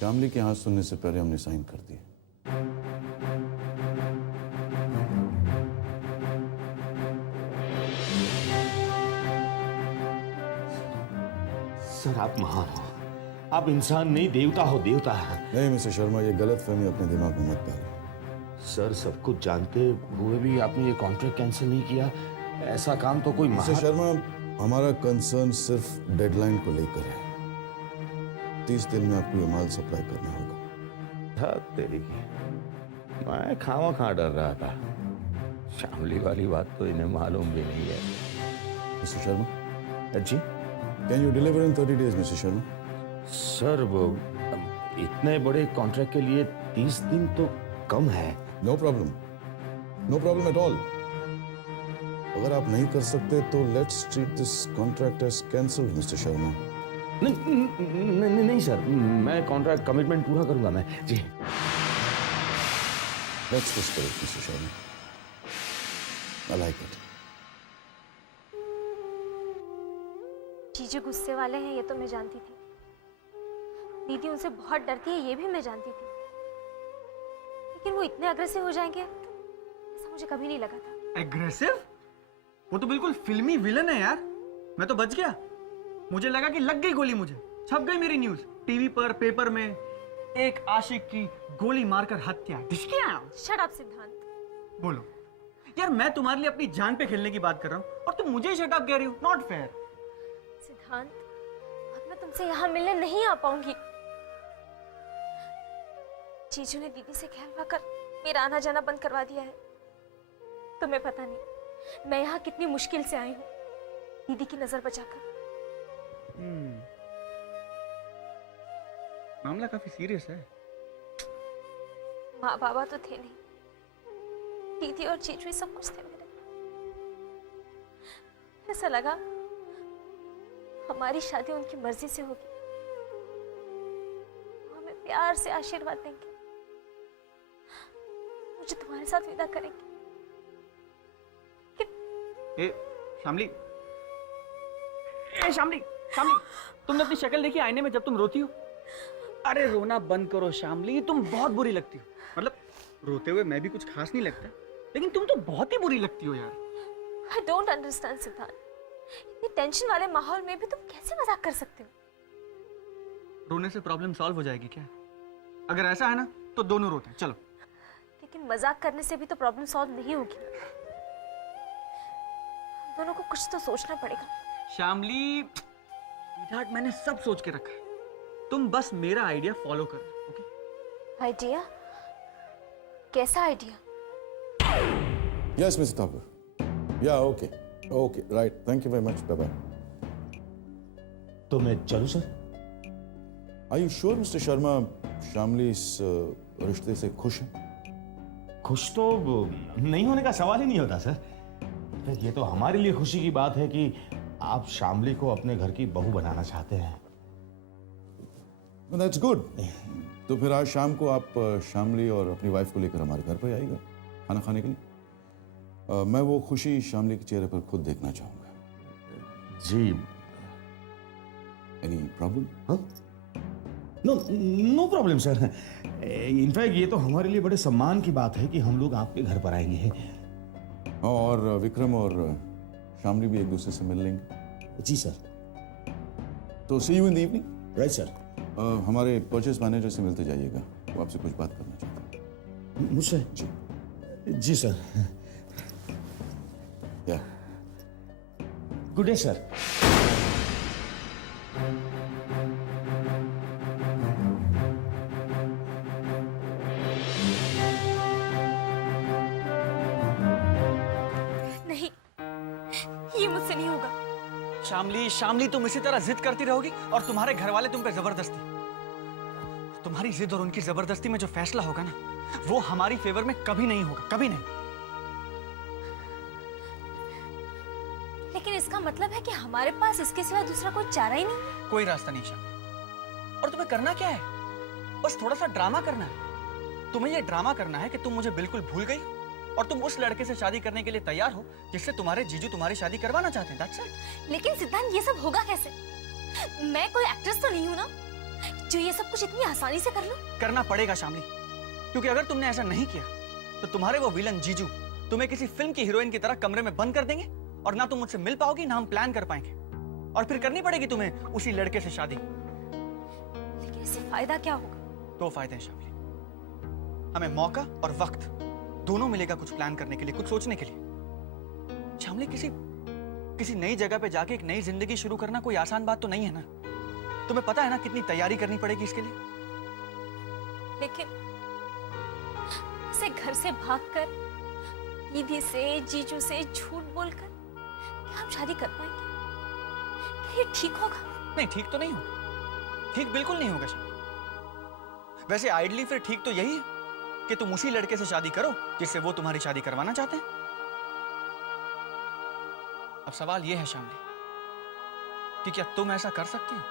शामली के हाथ सुनने से पहले हमने साइन कर दिए। सर आप महान हो, आप इंसान नहीं देवता हो, देवता है। नहीं मिस्टर शर्मा, ये गलत फहमी अपने दिमाग में मत डालें। सर सब कुछ जानते हुए भी आपने ये कॉन्ट्रैक्ट कैंसिल नहीं किया, ऐसा काम तो कोई मिस्टर शर्मा, हमारा कंसर्न सिर्फ डेडलाइन को लेकर है। 30 दिन में आपको ये माल सप्लाई करना होगा। था तेरी की, मैं खामा खा डर रहा था। शामली वाली बात तो इन्हें मालूम भी नहीं है। Mister Sharma ji, can you deliver in 30 days mister Sharma? Sir वो इतने बड़े कॉन्ट्रैक्ट के लिए 30 दिन तो कम है। No problem, no problem at all. अगर आप नहीं कर सकते तो let's treat this contract as cancelled mister Sharma. नहीं सर, मैं कॉन्ट्रैक्ट कमिटमेंट पूरा करूंगा मैं जी। Let's discuss it mister Sharma, I like it. जीजू गुस्से वाले हैं ये तो मैं जानती थी, दीदी उनसे बहुत डरती है ये भी मैं जानती थी, लेकिन वो इतने अग्रेसिव हो जाएंगे ऐसा मुझे कभी नहीं लगा था। एग्रेसिव? वो तो बिल्कुल फिल्मी विलन है यार। मैं तो बच गया, मुझे लगा कि लग गई गोली, मुझे छप गई मेरी न्यूज टीवी पर, पेपर में, एक आशिक की गोली मारकर हत्या। शट अप सिद्धांत। बोलो यार, मैं तुम्हारे लिए अपनी जान पे खेलने की बात कर रहा हूँ और तुम मुझे शट अप कह रही हो। Not fair. सिद्धांत, अब मैं तुमसे यहाँ मिलने नहीं आ पाऊंगी। जीजू ने दीदी से कहलवा कर मेरा आना जाना बंद करवा दिया है। तुम्हें पता नहीं मैं यहाँ कितनी मुश्किल से आई हूँ दीदी की नजर बचाकर। मामला काफी सीरियस है। माँ बाबा तो थे नहीं, दीदी और जीजू ही सब कुछ थे मेरे। ऐसा लगा हमारी शादी उनकी मर्जी से होगी, हमें प्यार से आशीर्वाद देंगे, मुझे तुम्हारे साथ विदा करेंगे। ए शामली, ए शामली, शामली, तुमने अपनी शक्ल देखी आईने में जब तुम रोती हो? अरे रोना बंद करो शामली, तुम बहुत बुरी लगती हो। मतलब रोते हुए मैं भी कुछ खास नहीं लगता, लेकिन तुम तो बहुत ही बुरी लगती हो यार। I don't understand सिद्धांत, इतनी टेंशन वाले माहौल में भी तुम कैसे मजाक कर सकते हो? रोने से प्रॉब्लम सॉल्व हो जाएगी क्या? अगर ऐसा है ना तो दोनों रोते हैं, चलो। लेकिन मजाक करने से भी तो प्रॉब्लम सॉल्व नहीं होगी। दोनों को कुछ तो सोचना पड़ेगा। शामली, स्वीटहार्ट, मैंने सब सोच के रखा है, तुम बस मेरा आइडिया फॉलो करना, ओके? आइडिया? कैसा idea? Yes mister Thakur, yeah okay okay right, thank you very much, bye bye. तो मैं चलूं sir? Are you sure mister Sharma Shamli इस रिश्ते से खुश है? खुश तो नहीं होने का सवाल ही नहीं होता सर। ये तो हमारे लिए खुशी की बात है कि आप शामली को अपने घर की बहू बनाना चाहते हैं। That's good. तो फिर आज शाम को आप शामली और अपनी वाइफ को लेकर हमारे घर पर आइएगा खाना खाने के लिए। मैं वो खुशी शामली के चेहरे पर खुद देखना चाहूंगा। जी। Any problem? No problem sir. In fact ये तो हमारे लिए बड़े सम्मान की बात है कि हम लोग आपके घर पर आएंगे। और विक्रम और शामली भी एक दूसरे से मिल लेंगे। जी सर। तो see you in the evening. Right sir. हमारे परचेस मैनेजर से मिलते जाइएगा, वो आपसे कुछ बात करना चाहते हैं। मुझसे? जी जी सर। या गुड डे सर। नहीं, ये मुझसे नहीं होगा। शामली, शामली, तुम इसी तरह जिद करती रहोगी और तुम्हारे घर वाले तुम पे जबरदस्ती। तुम्हारी जिद और उनकी जबरदस्ती में जो फैसला होगा ना, वो हमारी फेवर में कभी नहीं होगा, कभी नहीं। लेकिन इसका मतलब है कि हमारे पास इसके सिवा दूसरा कोई चारा ही नहीं। कोई रास्ता नहीं शामली। और तुम्हें करना क्या है? बस थोड़ा सा ड्रामा करना है। तुम्हें यह ड्रामा करना है कि तुम मुझे बिल्कुल भूल गई और तुम उस लड़के से शादी करने के लिए तैयार हो जिससे तुम्हारे जीजू तुम्हारी शादी करवाना चाहते हैं। That's it। लेकिन सिद्धांत, ये सब होगा कैसे? मैं कोई एक्ट्रेस तो नहीं हूं ना जो ये सब कुछ इतनी आसानी से कर लूं। करना पड़ेगा शामली, क्योंकि अगर तुमने ऐसा नहीं किया तो तुम्हारे वो विलन जीजू तुम्हें किसी फिल्म की हीरोइन की तरह कमरे में बंद कर देंगे और ना तुम मुझसे मिल पाओगी ना हम प्लान कर पाएंगे, और फिर करनी पड़ेगी तुम्हें उसी लड़के से शादी। लेकिन इससे फायदा क्या होगा? दो फायदे हैं शामली, हमें मौका और वक्त दोनों मिलेगा कुछ प्लान करने के लिए, कुछ सोचने के लिए। शामली, किसी नई जगह पे जाके एक नई जिंदगी शुरू करना कोई आसान बात तो नहीं है ना। तुम्हें पता है ना कितनी तैयारी करनी पड़ेगी इसके लिए। लेकिन उसे घर से भागकर, दीदी से, जीजू से झूठ बोलकर क्या हम शादी कर पाएंगे? क्या ये ठीक होगा? नहीं, ठीक तो नहीं होगा, ठीक बिल्कुल नहीं होगा शामली। वैसे आइडली फिर ठीक तो यही है कि तुम उसी लड़के से शादी करो जिससे वो तुम्हारी शादी करवाना चाहते हैं। अब सवाल यह है शामली कि क्या तुम ऐसा कर सकती हो?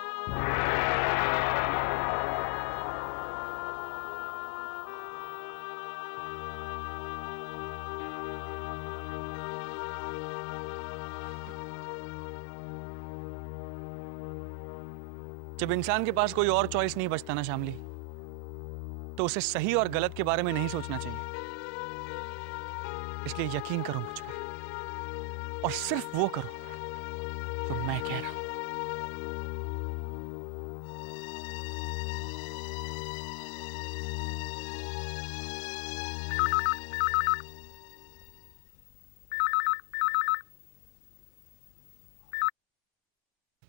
जब इंसान के पास कोई और चॉइस नहीं बचता ना शामली, तो उसे सही और गलत के बारे में नहीं सोचना चाहिए। इसलिए यकीन करो मुझ पर, और सिर्फ वो करो जो मैं कह रहा हूं।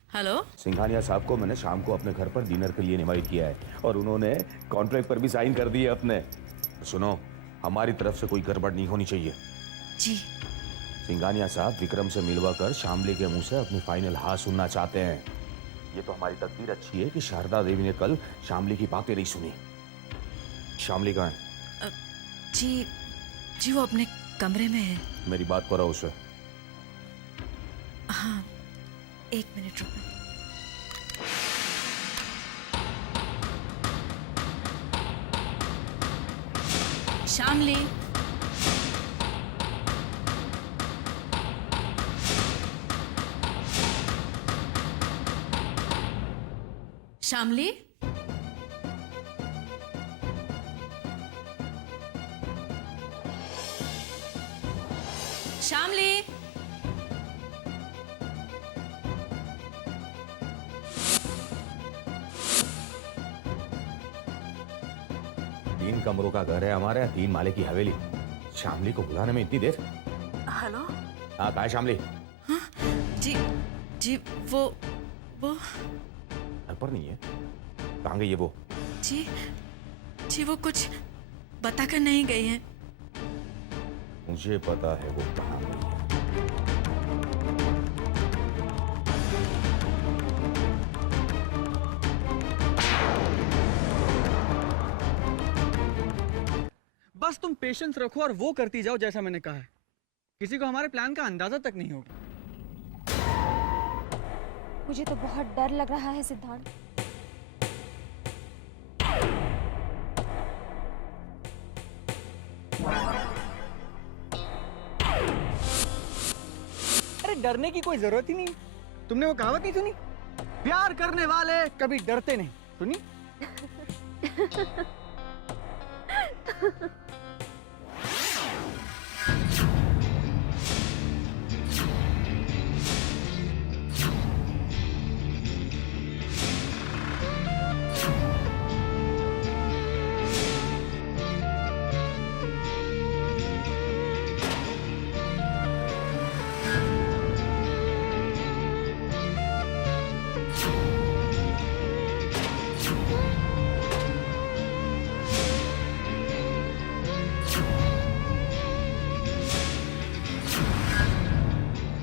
हेलो। सिंघानिया साहब को मैंने शाम को अपने घर पर डिनर के लिए इनवाइट किया है और उन्होंने कॉन्ट्रैक्ट पर भी साइन कर दिए अपने। सुनो, हमारी तरफ से कोई गड़बड़ नहीं होनी चाहिए। जी। सिंघानिया साहब विक्रम से मिलवा कर शामली के मुंह से अपनी फाइनल हाँ सुनना चाहते हैं। ये तो हमारी तकदीर अच्छी है कि शारदा देवी ने कल शामली की बातें नहीं सुनी। शामली कहाँ है? जी वो अपने कमरे में है। मेरी बात करो उससे। हाँ, 1 मिनट रुको। शामली, शामली, शामली, तीन कमरों का घर है हमारे, 3 माले की हवेली। शामली को बुलाने में इतनी देर? हेलो। हाँ, कहाँ है शामली? हाँ, जी वो घर पर नहीं है। कहाँ गई है वो? जी वो कुछ बताकर नहीं गई है। मुझे पता है वो कहाँ गई है। बस तुम पेशेंस रखो और वो करती जाओ जैसा मैंने कहा है। किसी को हमारे प्लान का अंदाजा तक नहीं होगा। मुझे तो बहुत डर लग रहा है सिद्धांत। अरे डरने की कोई जरूरत ही नहीं। तुमने वो कहावत नहीं सुनी, प्यार करने वाले कभी डरते नहीं? सुनी?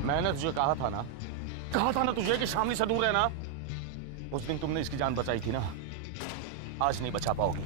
मैंने तुझे कहा था ना तुझे कि शामली से दूर रहना। उस दिन तुमने इसकी जान बचाई थी ना, आज नहीं बचा पाओगी।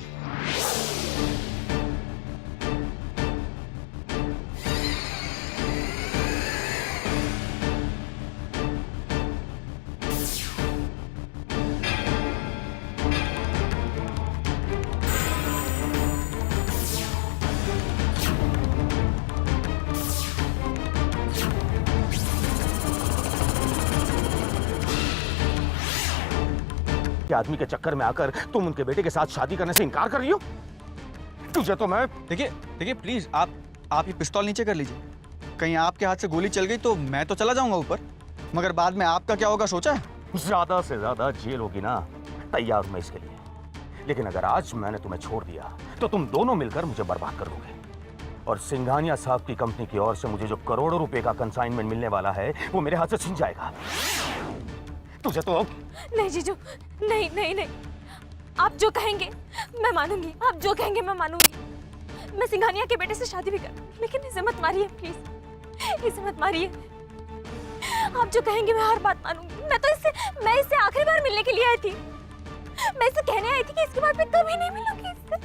आदमी के चक्कर में आकर तुम उनके बेटे के साथ शादी करने से इनकार कर रही हो? तुझे तो मैं देखिए प्लीज आप ये पिस्तौल नीचे कर लीजिए। कहीं आपके हाथ से गोली चल गई तो मैं तो चला जाऊंगा ऊपर, मगर बाद में आपका क्या होगा सोचा है? ज्यादा से ज्यादा जेल होगी ना, तैयार हूं मैं इसके लिए। लेकिन अगर आज मैंने तुम्हें छोड़ दिया तो तुम दोनों मिलकर मुझे बर्बाद कर दोगे। और सिंघानिया साहब की कंपनी की ओर से मुझे जो करोड़ों रुपए का कंसाइनमेंट मिलने वाला है वो मेरे हाथ से छिन जाएगा। तुझे तो नहीं जीजू, नहीं नहीं नहीं, आप जो कहेंगे मैं मानूंगी, आप जो कहेंगे मैं मानूंगी। मैं सिंघानिया के बेटे से शादी भी कर, लेकिन इसे मत मारिए प्लीज, इसे मत मारिए। आप जो कहेंगे मैं हर बात मानूंगी। मैं इससे आखिरी बार मिलने के लिए आई थी। मैं इसे कहने आई थी कि इसके बाद मैं कभी नहीं मिलूंगी इससे,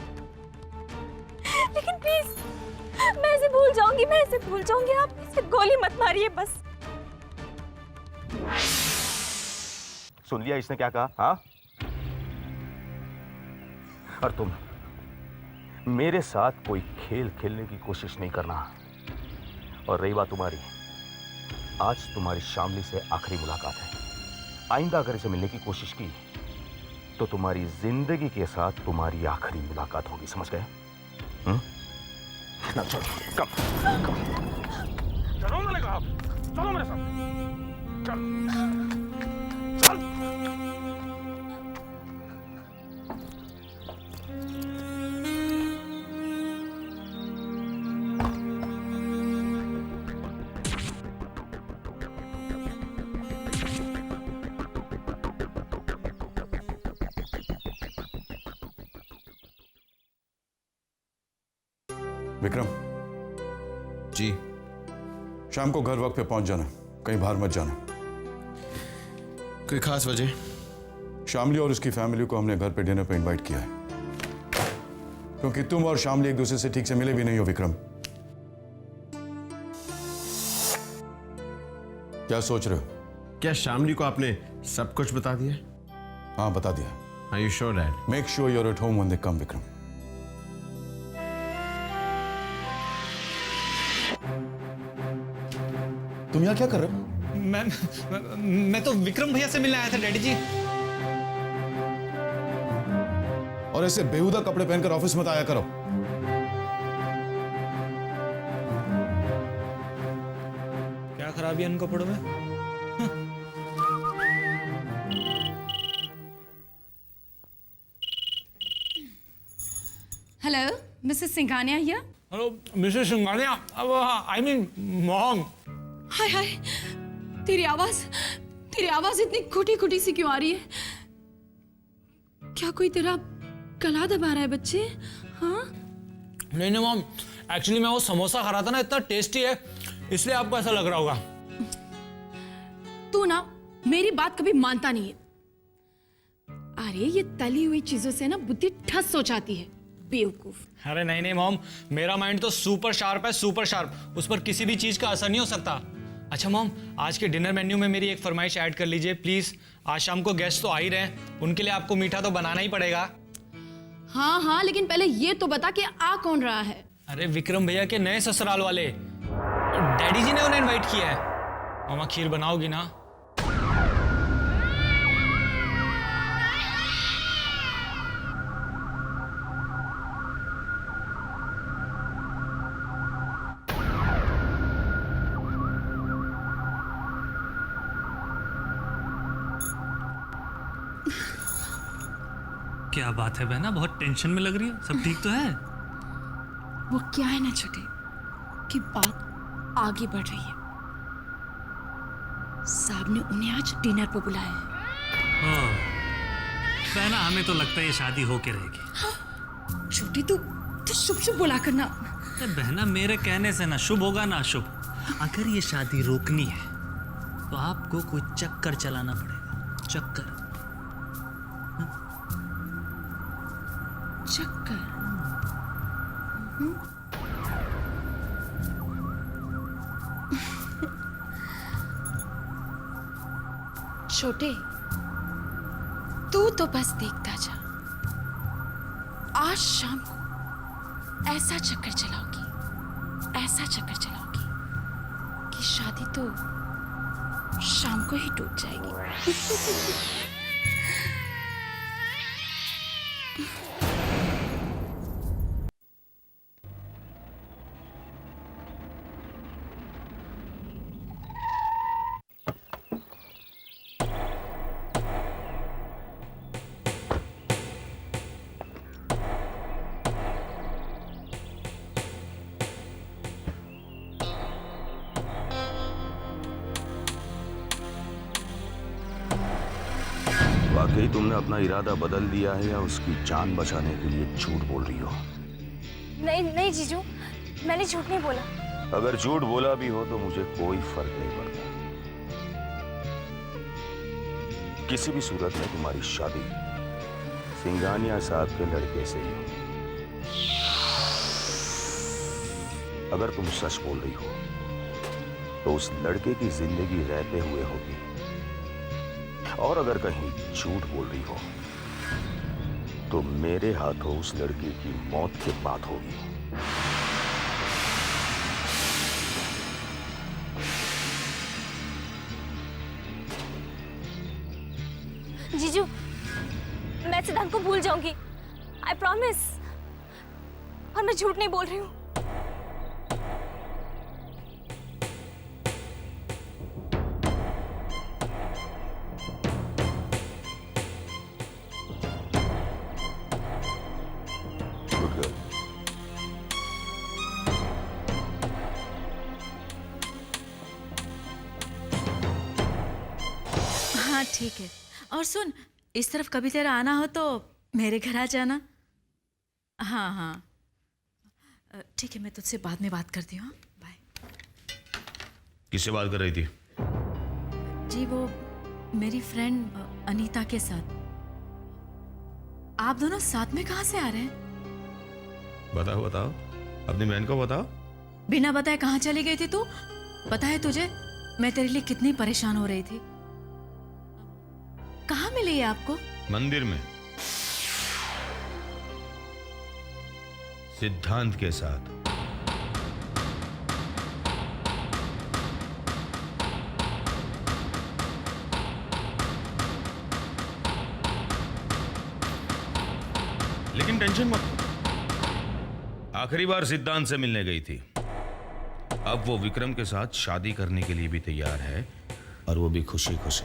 लेकिन प्लीज मैं इसे भूल जाऊंगी, मैं इसे भूल जाऊंगी। आप इसे गोली मत मारिए बस। सुन लिया इसने क्या कहा? हाँ, और तुम मेरे साथ कोई खेल खेलने की कोशिश नहीं करना। और रही बात तुम्हारी, आज तुम्हारी शामली से आखिरी मुलाकात है। आइंदा अगर इसे मिलने की कोशिश की तो तुम्हारी जिंदगी के साथ तुम्हारी आखिरी मुलाकात होगी, समझ गए? ना चलो, कम चलो, मैंने कहा चलो मेरे साथ, चल चल। विक्रम जी। शाम को घर वक्त पे पहुंच जाना, कहीं बाहर मत जाना। कोई खास वजह? शामली और उसकी फैमिली को हमने घर पे डिनर पे इनवाइट किया है, क्योंकि तुम और शामली एक दूसरे से ठीक से मिले भी नहीं हो। विक्रम, क्या सोच रहे हो? क्या शामली को आपने सब कुछ बता दिया? हाँ, बता दिया। Are you sure, Dad? Make sure you are at home when they come. Vikram, तुम यहाँ क्या कर रहे हो? मैं तो विक्रम भैया से मिलने आया था डैडी जी। और ऐसे बेहुदा कपड़े पहनकर ऑफिस मत आया करो। क्या खराबी है इन कपड़ों में? Hello, Mrs Singhania here. Hello Mrs Singhania, I mean mom. Hi hi, तेरी आवाज इतनी खोटी खोटी सी क्यों आ रही है? क्या कोई तेरा गला दबा रहा है बच्चे? हाँ? नहीं नहीं मॉम, एक्चुअली मैं वो समोसा खा रहा था ना, इतना टेस्टी है, इसलिए आपको ऐसा लग रहा होगा। तू ना मेरी बात कभी मानता नहीं है। अरे ये तली हुई चीजों से ना बुद्धि ठस हो जाती है, बेवकूफ। अरे नहीं नहीं मॉम, मेरा माइंड तो सुपर शार्प है, सुपर शार्प। उस पर किसी भी चीज का असर नहीं हो सकता। अच्छा मॉम, आज के डिनर मेन्यू में मेरी एक फरमाइश ऐड कर लीजिए प्लीज। आज शाम को गेस्ट तो आ ही रहे हैं, उनके लिए आपको मीठा तो बनाना ही पड़ेगा। हाँ हाँ, लेकिन पहले ये तो बता कि आ कौन रहा है? अरे विक्रम भैया के नए ससुराल वाले, डैडी जी ने उन्हें इनवाइट किया है। मामा खीर बनाओगी ना? क्या बात है बहना, बहुत टेंशन में लग रही है। सब ठीक तो है? वो क्या है ना छोटे, कि बात आगे बढ़ रही है। साहब ने उन्हें आज डिनर पर बुलाया है। ओह, बहना हमें तो लगता है ये शादी होके रहेगी। छोटे तू शुभ शुभ बोला करना। बहना मेरे कहने से ना शुभ होगा ना अशुभ। अगर ये शादी रोकनी है तो आपको कोई चक्कर चलाना पड़ेगा। चक्कर चक्कर? छोटे तू तो बस देखता जा, आज शाम को ऐसा चक्कर चलाओगी, ऐसा चक्कर चलाओगी कि शादी तो शाम को ही टूट जाएगी। वाकई तुमने अपना इरादा बदल दिया है या उसकी जान बचाने के लिए झूठ बोल रही हो? नहीं नहीं जीजू, मैंने झूठ नहीं बोला। अगर झूठ बोला भी हो तो मुझे कोई फर्क नहीं पड़ता। किसी भी सूरत में तुम्हारी शादी सिंघानिया साहब के लड़के से ही हो। अगर तुम सच बोल रही हो तो उस लड़के की जिंदगी रहते हुए होगी, और अगर कहीं झूठ बोल रही हो तो मेरे हाथों उस लड़की की मौत की बात होगी। जीजू, मैं सिद्धांत को भूल जाऊंगी, आई प्रॉमिस। और मैं झूठ नहीं बोल रही हूँ। Good girl. हाँ ठीक है। और सुन, इस तरफ कभी तेरा आना हो तो मेरे घर आ जाना। हाँ हाँ ठीक है, मैं तुझसे बाद में बात करती हूँ। बाय। किससे बात कर रही थी? जी वो मेरी फ्रेंड अनीता के साथ। आप दोनों साथ में कहाँ से आ रहे हैं? बताओ बताओ, अपनी बहन को बताओ। बिना बताए कहाँ चली गई थी तू? पता है तुझे मैं तेरे लिए कितनी परेशान हो रही थी। कहाँ मिली है आपको? मंदिर में, सिद्धांत के साथ। लेकिन टेंशन मत लो, आखिरी बार सिद्धांत से मिलने गई थी। अब वो विक्रम के साथ शादी करने के लिए भी तैयार है, और वो भी खुशी खुशी।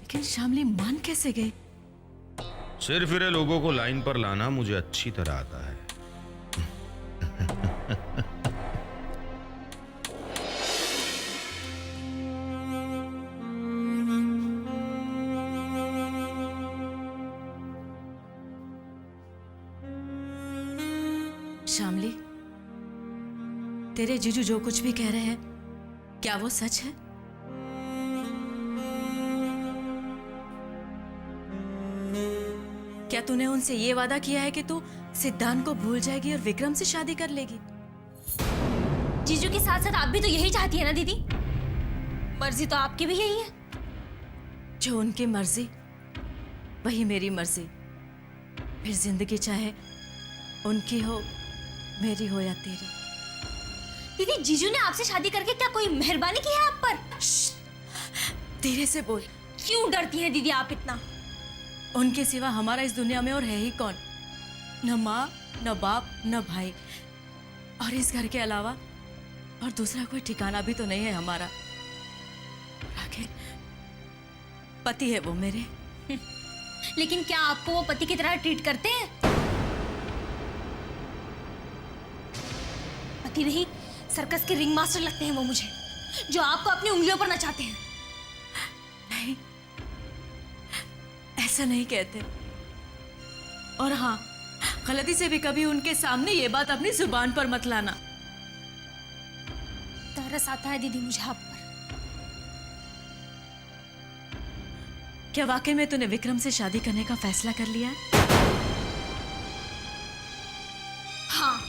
लेकिन शामली मान कैसे गई? सिर फिरे लोगों को लाइन पर लाना मुझे अच्छी तरह आता है। शामली, तेरे जीजू जो कुछ भी कह रहे हैं, क्या वो सच है? क्या तूने उनसे ये वादा किया है कि तू सिद्धांत को भूल जाएगी और विक्रम से शादी कर लेगी? जीजू के साथ साथ आप भी तो यही चाहती है ना दीदी? मर्जी तो आपकी भी यही है। जो उनकी मर्जी वही मेरी मर्जी। फिर जिंदगी चाहे उनकी हो, मेरी हो या तेरी। दीदी, जीजू ने आपसे शादी करके क्या कोई मेहरबानी की है आप पर? धीरे से बोल। क्यों डरती हैं दीदी आप इतना? उनके सिवा हमारा इस दुनिया में और है ही कौन? न माँ, न बाप, न भाई, और इस घर के अलावा और दूसरा कोई ठिकाना भी तो नहीं है हमारा। आखिर पति है वो मेरे। लेकिन क्या आपको वो पति की तरह ट्रीट करते हैं? पति नहीं, सर्कस के रिंग मास्टर लगते हैं वो मुझे, जो आपको अपनी उंगलियों पर नचाते हैं। नहीं, ऐसा नहीं कहते। और हाँ, गलती से भी कभी उनके सामने ये बात अपनी जुबान पर मत लाना। तरस आता है दीदी मुझे आप पर। क्या वाकई में तूने विक्रम से शादी करने का फैसला कर लिया है? हाँ।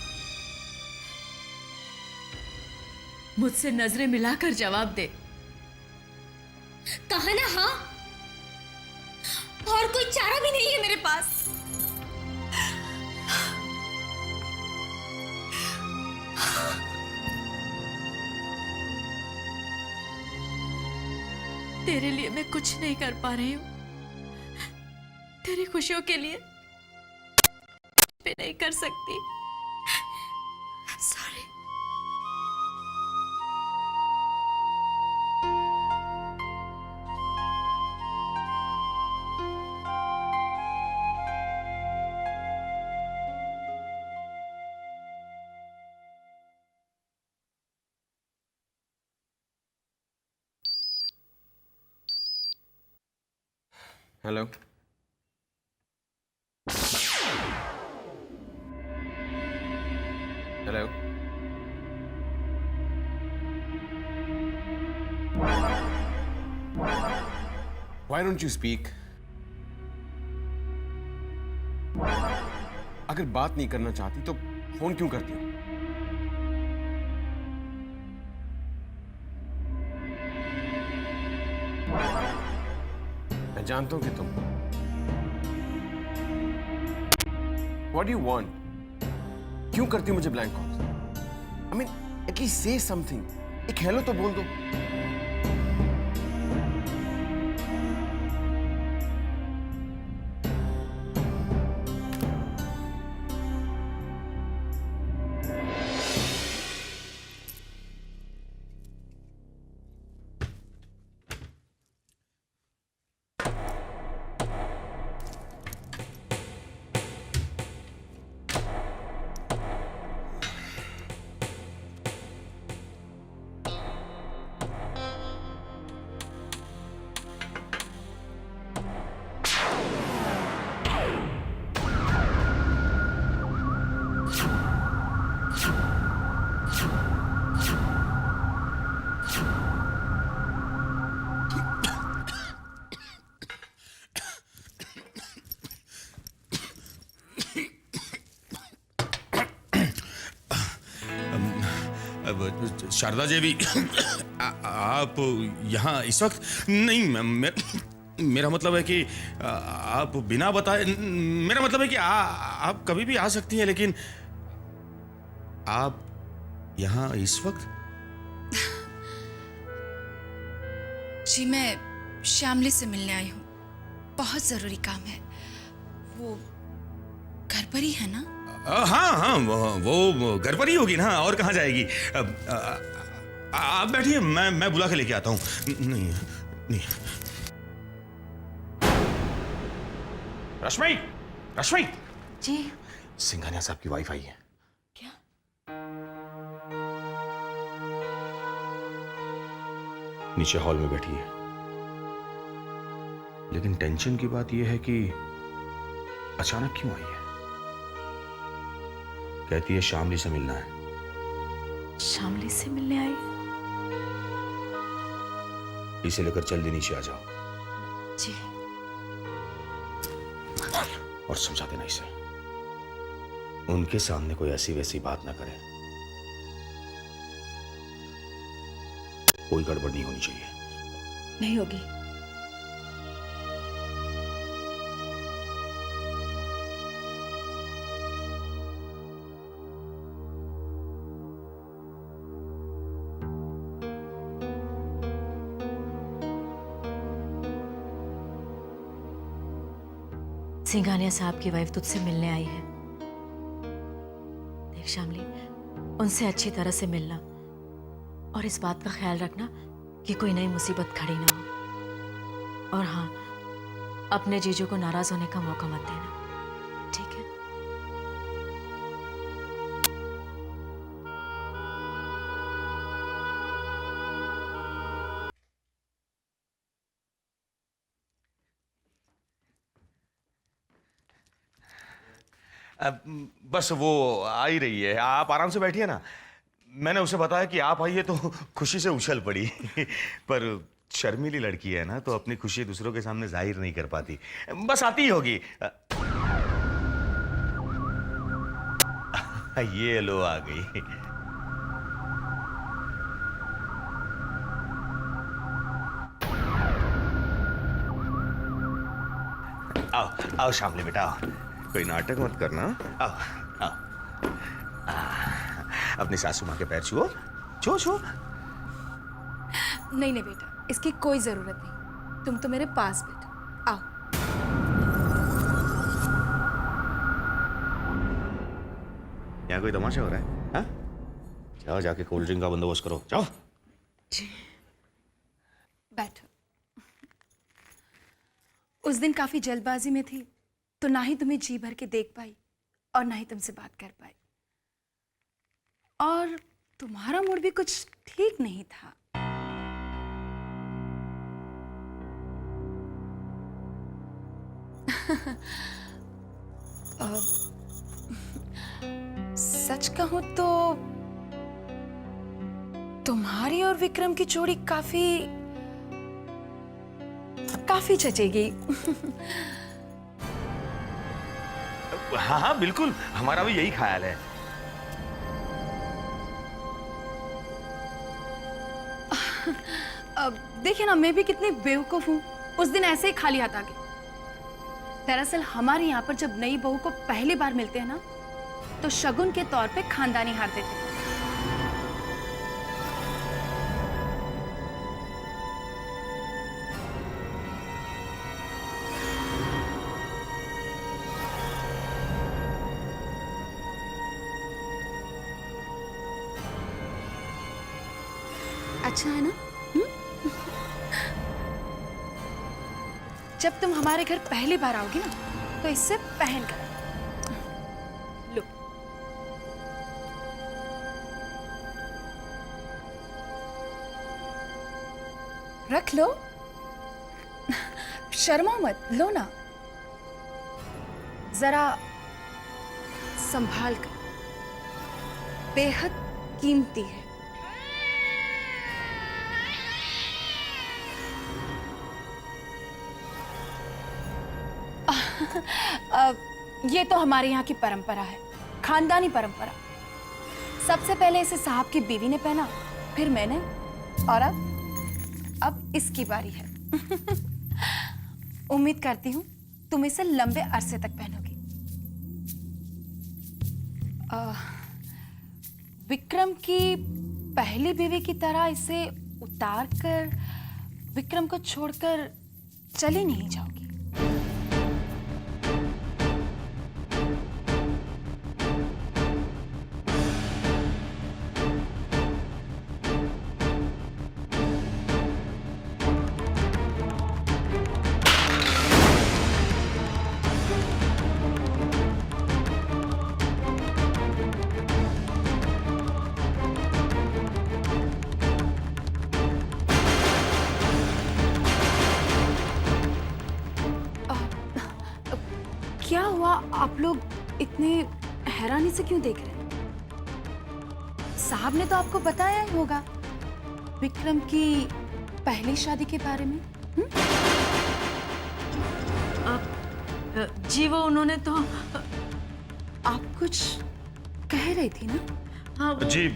मुझसे नजरें मिलाकर जवाब दे। कहा ना हाँ, और कोई चारा भी नहीं है मेरे पास। तेरे लिए मैं कुछ नहीं कर पा रही हूँ। तेरी खुशियों के लिए भी नहीं कर सकती। Sorry. Hello. Hello. Why don't you speak? अगर बात नहीं करना चाहती तो फोन क्यों करती हो? मैं जानता हूं कि तुम What do you want? क्यों करती हो मुझे blank call? I mean, at least say something. एक हेलो तो बोल दो। शारदा देवी, आप यहाँ इस वक्त नहीं? मेरा मतलब है कि आप बिना बताए, मेरा मतलब है कि आप कभी भी आ सकती हैं, लेकिन आप यहाँ इस वक्त? जी मैं श्यामली से मिलने आई हूँ, बहुत जरूरी काम है। वो घर पर ही है ना? हाँ हाँ, वो घर पर ही होगी ना, और कहाँ जाएगी? आप बैठिए, मैं बुला के लेके आता हूँ। नहीं नहीं। रश्मि, रश्मि जी सिंघानिया साहब की वाइफ आई है। क्या? नीचे हॉल में बैठी है, लेकिन टेंशन की बात यह है कि अचानक क्यों आई है। कहती है शामली से मिलना है। शामली से मिलने आई? इसे लेकर जल्दी नीचे आ जाओ जी। और समझा देना इसे, उनके सामने कोई ऐसी वैसी बात ना करे। कोई गड़बड़ नहीं होनी चाहिए। नहीं होगी। सिंघानिया साहब की वाइफ तुझसे मिलने आई है। देख शामली, उनसे अच्छी तरह से मिलना और इस बात का ख्याल रखना कि कोई नई मुसीबत खड़ी ना हो। और हाँ, अपने जीजू को नाराज होने का मौका मत देना, ठीक है? बस वो आ ही रही है, आप आराम से बैठिए ना। मैंने उसे बताया कि आप आइए तो खुशी से उछल पड़ी। पर शर्मीली लड़की है ना, तो अपनी खुशी दूसरों के सामने जाहिर नहीं कर पाती। बस आती ही होगी। ये लो आ गई। आओ आओ शामली बेटा, आओ। कोई नाटक मत करना। आओ आओ। अपनी सासू माँ के पैर छुओ, छुओ छुओ। नहीं नहीं बेटा, इसकी कोई जरूरत नहीं, तुम तो मेरे पास बैठो। आओ। यहाँ कोई तमाशा हो रहा है? हाँ? जाओ जाके कोल्ड ड्रिंक का बंदोबस्त करो, जाओ। बैठो। उस दिन काफी जल्दबाजी में थी, तो ना ही तुम्हें जी भर के देख पाई और ना ही तुमसे बात कर पाई, और तुम्हारा मूड भी कुछ ठीक नहीं था। सच कहूं तो तुम्हारी और विक्रम की जोड़ी काफी जचेगी। हाँ हाँ बिल्कुल, हमारा भी यही ख्याल है। अब देखिए ना, मैं भी कितनी बेवकूफ हूँ, उस दिन ऐसे ही खाली हाथ आ गई। दरअसल हमारे यहाँ पर जब नई बहू को पहली बार मिलते हैं ना, तो शगुन के तौर पे खानदानी हार देते हैं। अच्छा है ना? जब तुम हमारे घर पहली बार आओगी ना, तो इससे पहन कर लो। रख लो, शर्मा मत, लो ना। जरा संभाल कर, बेहद कीमती है। ये तो हमारे यहाँ की परंपरा है, खानदानी परंपरा। सबसे पहले इसे साहब की बीवी ने पहना, फिर मैंने, और अब इसकी बारी है। उम्मीद करती हूँ तुम इसे लंबे अरसे तक पहनोगी। विक्रम की पहली बीवी की तरह इसे उतार कर विक्रम को छोड़कर चली नहीं जाओगी। क्या हुआ, आप लोग इतने हैरानी से क्यों देख रहे हैं? साहब ने तो आपको बताया ही होगा विक्रम की पहली शादी के बारे में। जी वो उन्होंने तो आप कुछ कह रही थी ना? हाँ वो जी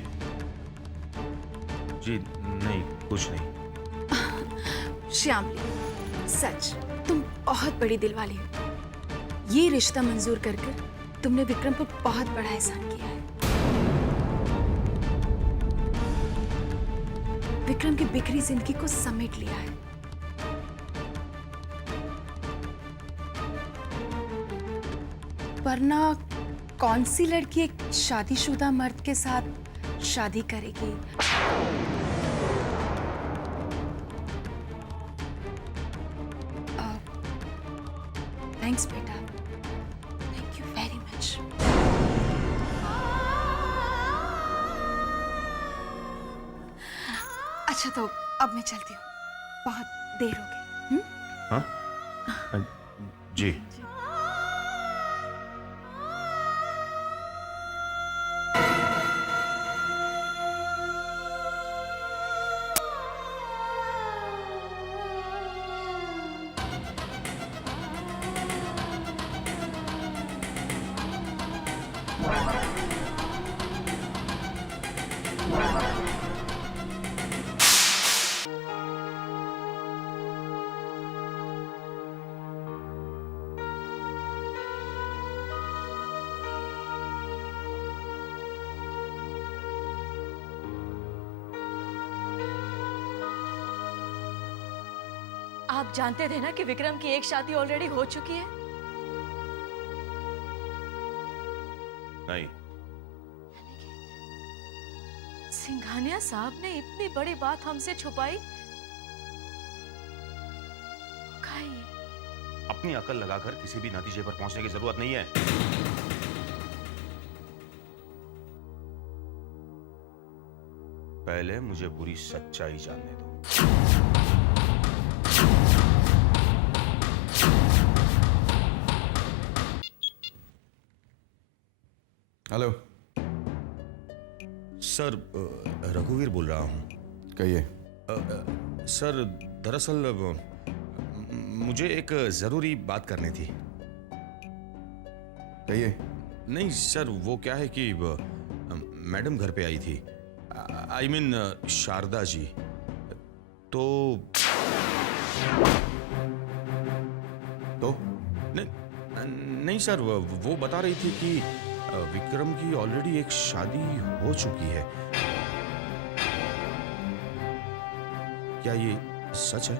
नहीं, कुछ नहीं। श्यामली, सच तुम बहुत बड़ी दिलवाली हो। ये रिश्ता मंजूर कर तुमने विक्रम पर बहुत बड़ा एहसान किया है। विक्रम की बिखरी जिंदगी को समेट लिया है। वरना कौन सी लड़की एक शादीशुदा मर्द के साथ शादी करेगी? थैंक्स बेटा, थैंक यू वेरी मच। अच्छा तो अब मैं चलती हूँ, बहुत देर हो गई। हाँ जी। आप जानते थे ना कि विक्रम की एक शादी ऑलरेडी हो चुकी है? नहीं। सिंघानिया साहब ने इतनी बड़ी बात हमसे छुपाई? अपनी अकल लगाकर किसी भी नतीजे पर पहुंचने की जरूरत नहीं है। पहले मुझे पूरी सच्चाई जानने दो। हेलो सर, रघुवीर बोल रहा हूँ। कहिए। सर, दरअसल मुझे एक जरूरी बात करनी थी। कहिए। नहीं सर, वो क्या है कि मैडम घर पे आई थी, आई मीन शारदा जी। तो नहीं सर, वो बता रही थी कि विक्रम की ऑलरेडी एक शादी हो चुकी है। क्या ये सच है?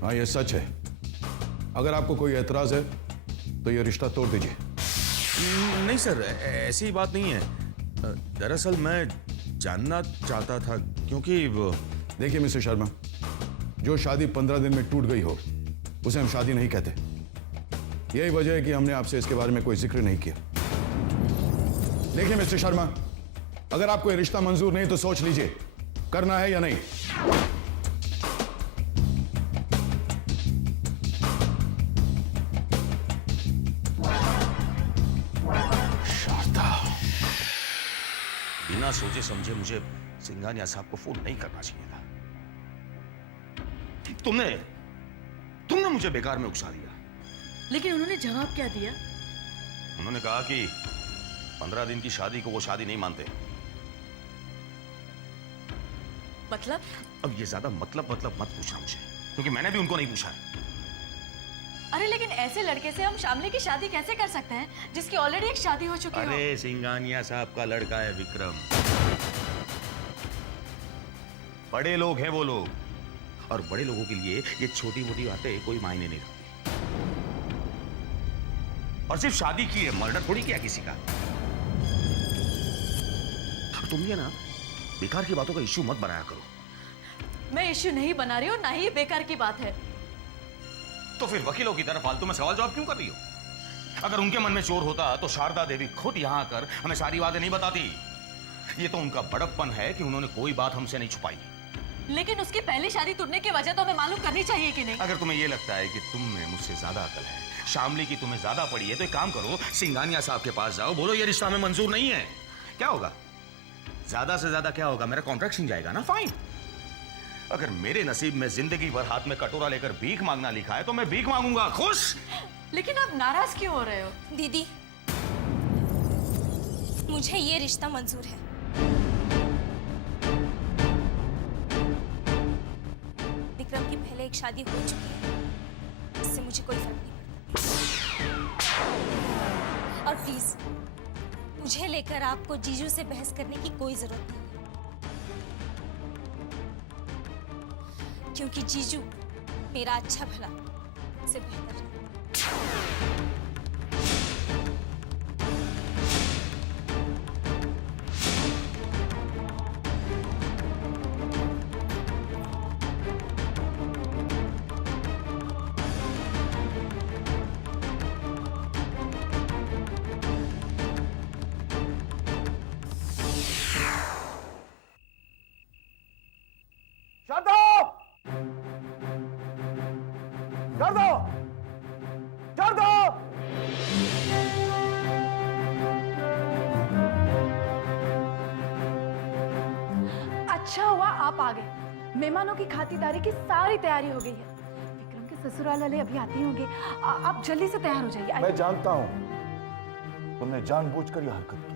हाँ, ये सच है। अगर आपको कोई एतराज है तो ये रिश्ता तोड़ दीजिए। नहीं सर, ऐसी बात नहीं है। दरअसल मैं जानना चाहता था क्योंकि देखिए मिस्टर शर्मा, जो शादी 15 दिन में टूट गई हो उसे हम शादी नहीं कहते। यही वजह है कि हमने आपसे इसके बारे में कोई जिक्र नहीं किया। देखिए मिस्टर शर्मा, अगर आपको ये रिश्ता मंजूर नहीं तो सोच लीजिए करना है या नहीं। बिना सोचे समझे मुझे सिंघानिया साहब को फोन नहीं करना चाहिए था। तुमने मुझे बेकार में उकसा दिया। लेकिन उन्होंने जवाब क्या दिया? उन्होंने कहा कि 15 दिन की शादी को वो शादी नहीं मानते। मतलब? अब ये ज्यादा मतलब मत पूछना मुझे, क्योंकि मैंने भी उनको नहीं पूछा है। अरे लेकिन ऐसे लड़के से हम शामली की शादी कैसे कर सकते हैं जिसकी ऑलरेडी एक शादी हो चुकी है? अरे सिंघानिया साहब का लड़का है विक्रम। बड़े लोग हैं वो लोग, और बड़े लोगों के लिए ये छोटी मोटी बातें कोई मायने नहीं रखती। और सिर्फ शादी की है, मर्डर थोड़ी किया किसी का। तुम ये ना बेकार की बातों का इश्यू मत बनाया करो। मैं इश्यू नहीं बना रही हूँ, ना ही ये बेकार की बात है। तो फिर वकीलों की तरह फालतू में सवाल जवाब क्यों कर रही हो? अगर उनके मन में चोर होता तो शारदा देवी खुद यहां आकर हमें सारी बातें नहीं बताती। ये तो उनका बड़प्पन है कि उन्होंने कोई बात हमसे नहीं छुपाई। लेकिन उसकी पहली शादी टूटने की वजह तो हमें मालूम करनी चाहिए कि नहीं? अगर तुम्हें यह लगता है कि तुम में मुझसे ज्यादा अकल है, शामली की तुम्हें ज्यादा पड़ी है, तो एक काम करो, सिंघानिया साहब के पास जाओ, बोलो ये रिश्ता हमें मंजूर नहीं है। क्या होगा? ज्यादा से ज्यादा क्या होगा? मेरा कॉन्ट्रैक्ट छिन जाएगा ना, फाइन। अगर मेरे नसीब में जिंदगी भर हाथ में कटोरा लेकर भीख मांगना लिखा है तो मैं भीख मांगूंगा, खुश। लेकिन आप नाराज क्यों हो रहे हो? दीदी, मुझे ये रिश्ता मंजूर है। विक्रम की पहले एक शादी हो चुकी है, इससे मुझे कोई फर्क नहीं पड़ता। और प्लीज मुझे लेकर आपको जीजू से बहस करने की कोई जरूरत नहीं, क्योंकि जीजू मेरा अच्छा भला से बेहतर है। अच्छा हुआ आप आ गए। मेहमानों की खातिरदारी की सारी तैयारी हो गई है। विक्रम के ससुराल वाले अभी आते होंगे। आप जल्दी से तैयार हो जाइए। मैं जानता हूं तुमने जानबूझकर यह हरकत की।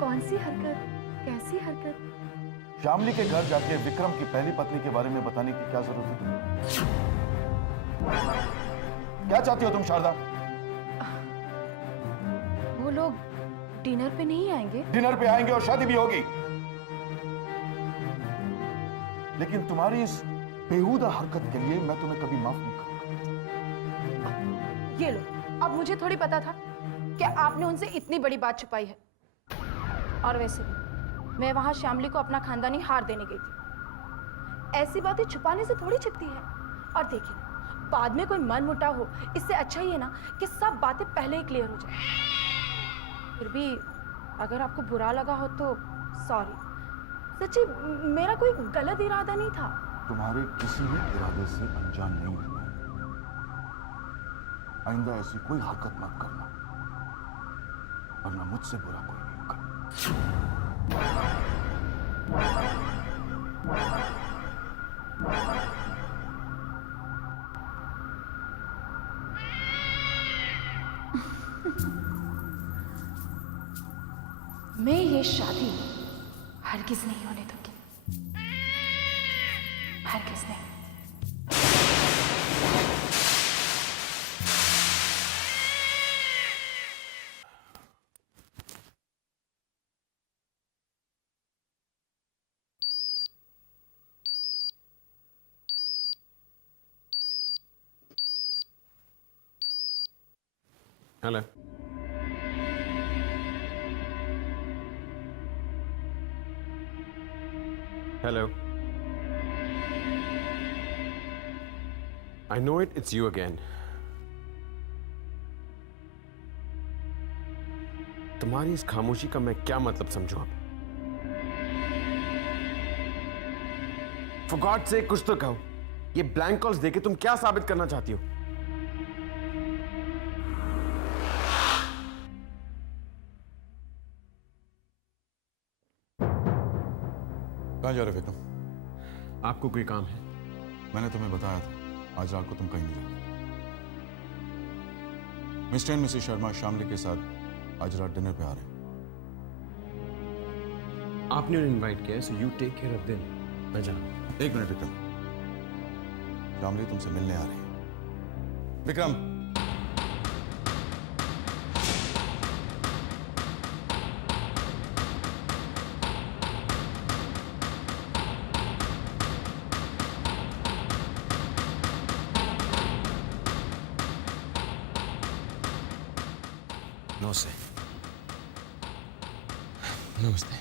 कौन सी हरकत? कैसी हरकत? शामली के घर जाके विक्रम की पहली पत्नी के बारे में बताने की क्या जरूरत है तुम्हें? क्या चाहती हो तुम शारदा? वो लोग डिनर पे नहीं आएंगे? डिनर पे आएंगे और शादी भी होगी, लेकिन तुम्हारी इस बेहुदा हरकत के लिए मैं तुम्हें कभी माफ नहीं करूंगा। ये लो, अब मुझे थोड़ी पता था कि आपने उनसे इतनी बड़ी बात छुपाई है। और वैसे भी मैं वहां शामली को अपना खानदानी हार देने गई थी। ऐसी बातें छुपाने से थोड़ी छिपती है। और देखिए ना, बाद में कोई मन मुटाव हो, इससे अच्छा ही है ना कि सब बातें पहले ही क्लियर हो जाए। फिर भी अगर आपको बुरा लगा हो तो सॉरी। सच्ची मेरा कोई गलत इरादा नहीं था। तुम्हारे किसी भी इरादे से अनजान नहीं हूं मैं। आइंदा ऐसी कोई हरकत मत करना, वरना मुझसे बुरा कोई नहीं होगा। मैं ये शादी हरगिज नहीं होने दूंगी, हरगिज नहीं। Hello. Hello. I know it, it's you again. तुम्हारी इस खामोशी का मैं क्या मतलब समझूं अब? For God's sake कुछ तो कहो। ये ब्लैंक कॉल्स देके तुम क्या साबित करना चाहती हो? कहाँ जा रहे विक्रम? आपको कोई काम है? मैंने तुम्हें बताया था आज रात को तुम कहीं नहीं जाओगे। Mister and Mrs Sharma Shamli के साथ आज रात डिनर पे आ रहे हैं। आपने उन्हें इनवाइट किया है, so you take care of them. मैं जा रहा हूं। एक मिनट विक्रम, शामली तुमसे मिलने आ रही है। विक्रम, नमस्ते। नमस्ते।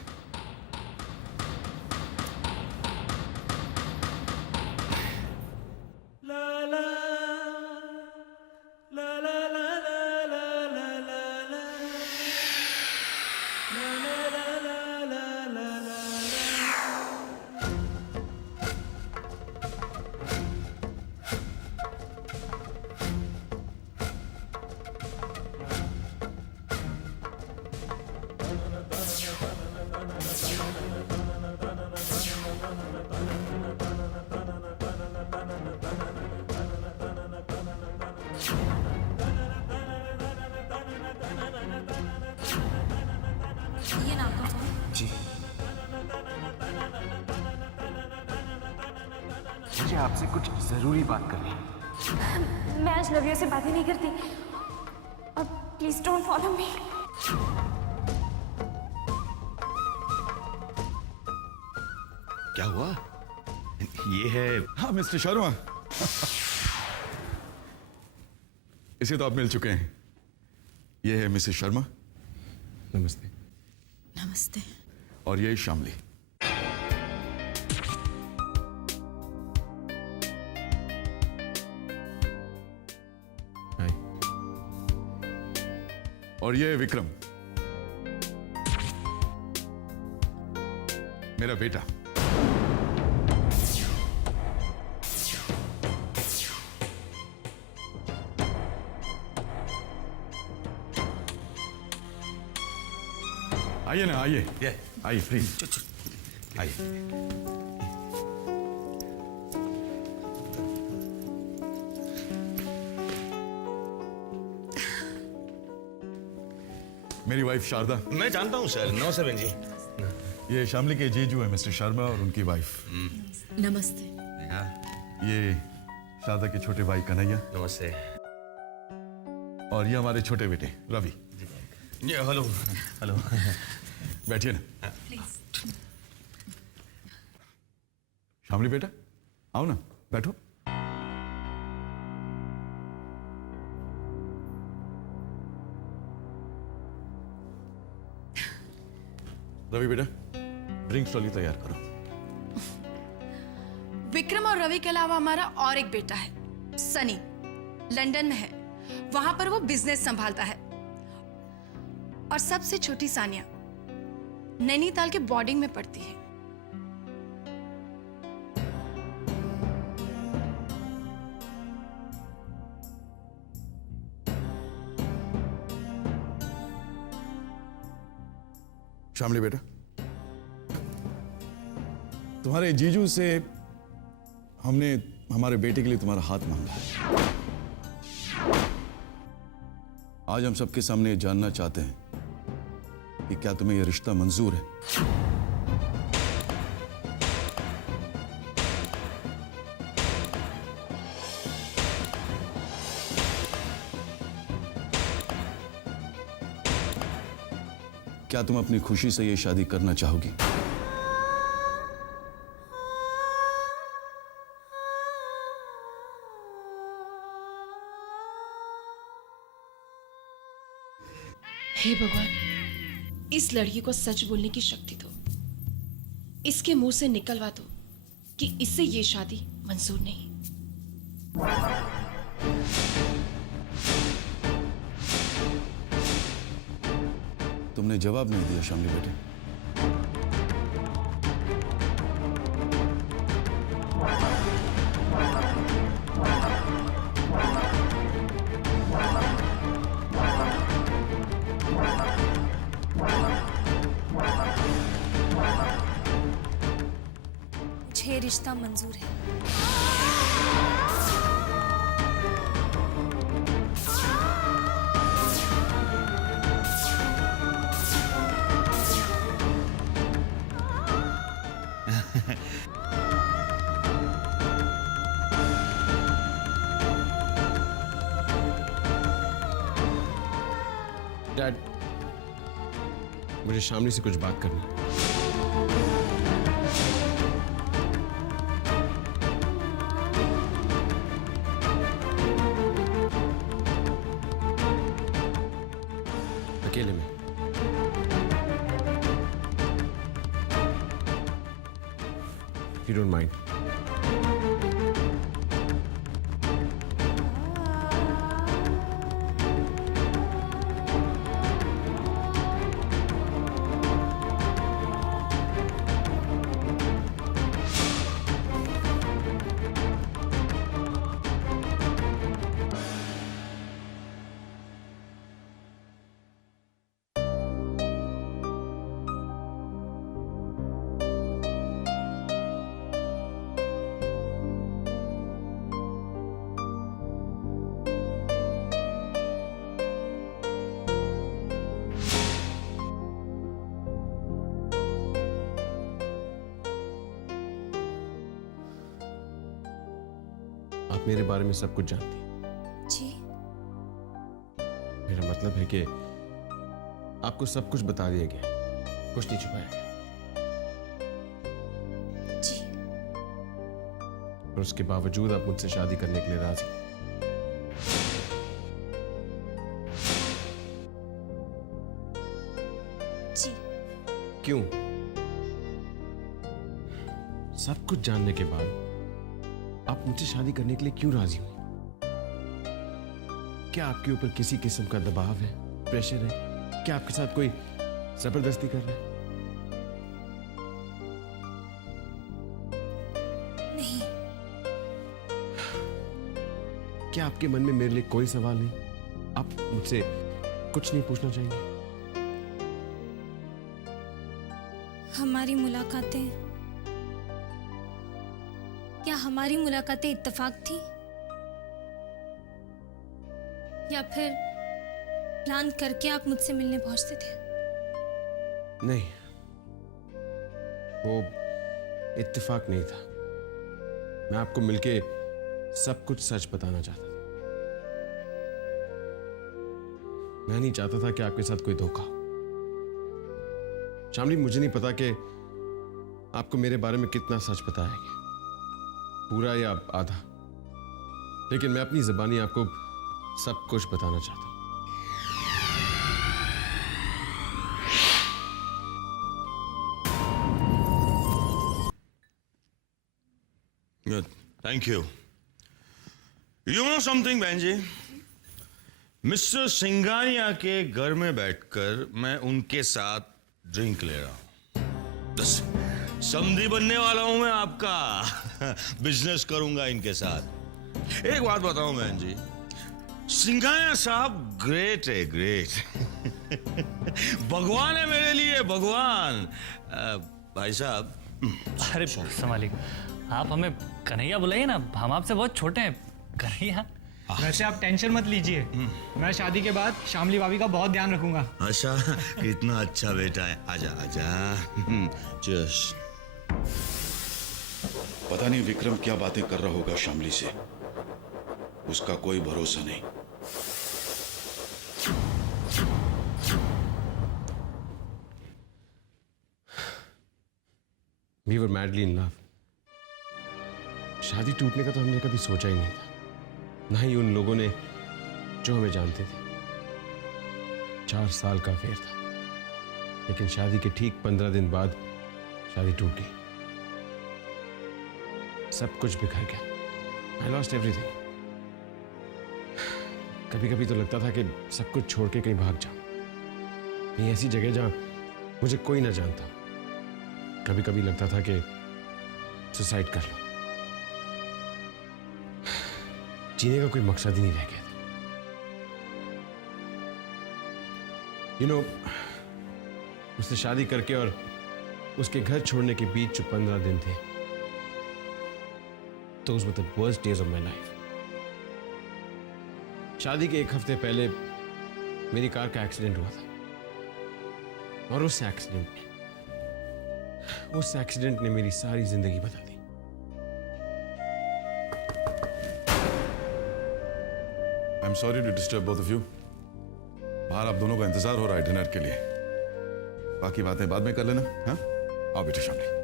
ये ना आपका फोन। जी। मुझे आपसे कुछ जरूरी बात करनी है। मैं आज लविया से बात ही नहीं करती। अब प्लीज डोंट फॉलो मी। क्या हुआ? ये है। हाँ मिस्टर शर्मा, इसे तो आप मिल चुके हैं। ये है मिसेस शर्मा। नमस्ते। नमस्ते। और ये शामली। हाय। और ये है विक्रम, मेरा बेटा। आइए ना, आइए आइए प्लीज आइए। मेरी वाइफ शारदा। मैं जानता हूँ सर। नमस्ते बहन जी। ये शामली के जीजू है मिस्टर शर्मा और उनकी वाइफ। नमस्ते। ये शारदा के छोटे भाई कन्हैया। नमस्ते। और ये हमारे छोटे बेटे रवि। Hello hello. बैठिए ना। शामली बेटा आओ ना, बैठो। रवि बेटा ड्रिंक्स ट्रॉली तैयार करो। विक्रम और रवि के अलावा हमारा और एक बेटा है सनी, लंदन में है। वहां पर वो बिजनेस संभालता है। और सबसे छोटी सानिया नैनीताल के बोर्डिंग में पढ़ती है। शामली बेटा, तुम्हारे जीजू से हमने हमारे बेटे के लिए तुम्हारा हाथ मांगा है। आज हम सबके सामने ये जानना चाहते हैं कि क्या तुम्हें यह रिश्ता मंजूर है? क्या तुम अपनी खुशी से यह शादी करना चाहोगी? हे भगवान, इस लड़की को सच बोलने की शक्ति दो। इसके मुंह से निकलवा दो कि इससे ये शादी मंजूर नहीं। तुमने जवाब नहीं दिया शामली बेटे। मुझे रिश्ता मंजूर है। डैड, मुझे शामली से कुछ बात करनी है। अकेले में। If you don't mind. आप मेरे बारे में सब कुछ जानती हैं। जी। मेरा मतलब है कि आपको सब कुछ बता दिया गया, कुछ नहीं छुपाया गया। जी। और उसके बावजूद आप मुझसे शादी करने के लिए राजी हैं। जी। क्यों? सब कुछ जानने के बाद आप मुझसे शादी करने के लिए क्यों राजी हुई? क्या आपके ऊपर किसी किस्म का दबाव है, प्रेशर है? क्या आपके साथ कोई जबरदस्ती कर रहा है? नहीं। क्या आपके मन में मेरे लिए कोई सवाल नहीं? आप मुझसे कुछ नहीं पूछना चाहेंगे? हमारी मुलाकातें, क्या हमारी मुलाकातें इत्तेफाक थी या फिर प्लान करके आप मुझसे मिलने पहुंचते थे? नहीं, वो इत्तेफाक नहीं था। मैं आपको मिलके सब कुछ सच बताना चाहता था। मैं नहीं चाहता था कि आपके साथ कोई धोखा हो। शामली, मुझे नहीं पता कि आपको मेरे बारे में कितना सच पता है, पूरा या आधा, लेकिन मैं अपनी ज़बानी आपको सब कुछ बताना चाहता हूं। Thank you. You know something बहन जी, मिस्टर सिंघानिया के घर में बैठकर मैं उनके साथ ड्रिंक ले रहा हूं। बस समधी बनने वाला हूं मैं आपका। बिजनेस करूंगा इनके साथ। एक बात बताऊं बहन जी, सिंघानिया साहब ग्रेट है, ग्रेट। भगवान है मेरे लिए, भगवान। भाई साहब, अरे संभालिए, आप हमें कन्हैया बुलाइए ना, हम आपसे बहुत छोटे हैं। कन्हैया। वैसे आप टेंशन मत लीजिए, मैं शादी के बाद शामली भाभी का बहुत ध्यान रखूंगा। अच्छा, कितना अच्छा बेटा है। आजा आजा। चश। पता नहीं विक्रम क्या बातें कर रहा होगा शामली से, उसका कोई भरोसा नहीं। We were madly in love. शादी टूटने का तो हमने कभी सोचा ही नहीं था, ना ही उन लोगों ने जो हमें जानते थे। 4 साल का अफेयर था, लेकिन शादी के ठीक 15 दिन बाद शादी टूट गई। सब कुछ बिखर गया। I lost everything. कभी कभी तो लगता था कि सब कुछ छोड़ के कहीं भाग जाऊं, कहीं ऐसी जगह जहां मुझे कोई ना जानता। कभी कभी लगता था कि सुसाइड कर लो, जीने का कोई मकसद ही नहीं रह गया था। You know, उससे शादी करके और उसके घर छोड़ने के बीच जो 15 दिन थे, those were the worst days of my life. शादी के 1 हफ्ते पहले मेरी कार का एक्सीडेंट हुआ था, और उस एक्सीडेंट ने मेरी सारी जिंदगी बदल दी। I am sorry to disturb both of you. बाहर आप दोनों का इंतजार हो रहा है डिनर के लिए, बाकी बातें बाद में कर लेना। हाँ, आओ बेटे शामली।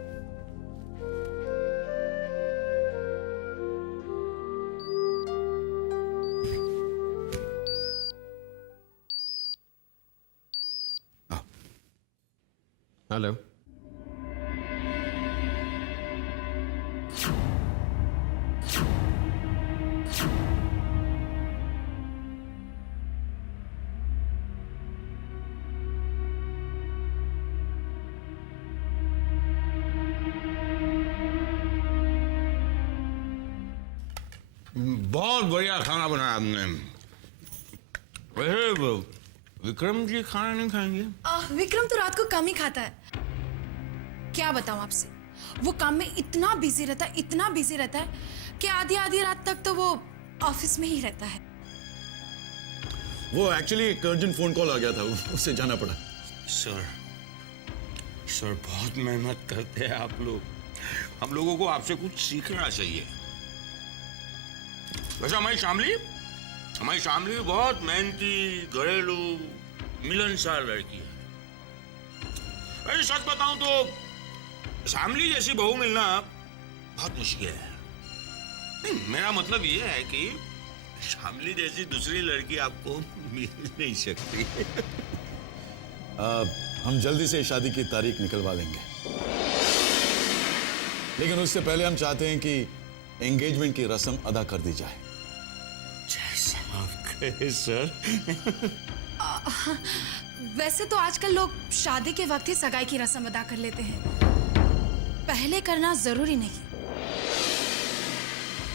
हेलो। बहुत बढ़िया खाना बनाया आपने। वैसे विक्रम जी खाना नहीं खाएंगे? विक्रम तो रात को कम ही खाता है। क्या बताऊं आपसे, वो काम में इतना बिजी रहता है, इतना बिजी रहता है कि आधी आधी रात तक तो वो ऑफिस में ही रहता है। वो एक्चुअली एक अर्जेंट फोन कॉल आ गया था, उससे जाना पड़ा। सर बहुत मेहनत करते हैं आप लोग, हम लोगों को आपसे कुछ सीखना चाहिए। वैसे हमारी शामली बहुत मेहनती, घरेलू, मिलनसार लड़की है। वैसे सच बताऊं तो शामली जैसी बहू मिलना बहुत मुश्किल है। मेरा मतलब ये है कि शामली जैसी दूसरी लड़की आपको मिल नहीं सकती। हम जल्दी से शादी की तारीख निकलवा लेंगे, लेकिन उससे पहले हम चाहते हैं कि एंगेजमेंट की रस्म अदा कर दी जाए। जैसा आप कहे सर। वैसे तो आजकल लोग शादी के वक्त ही सगाई की रस्म अदा कर लेते हैं, पहले करना जरूरी नहीं।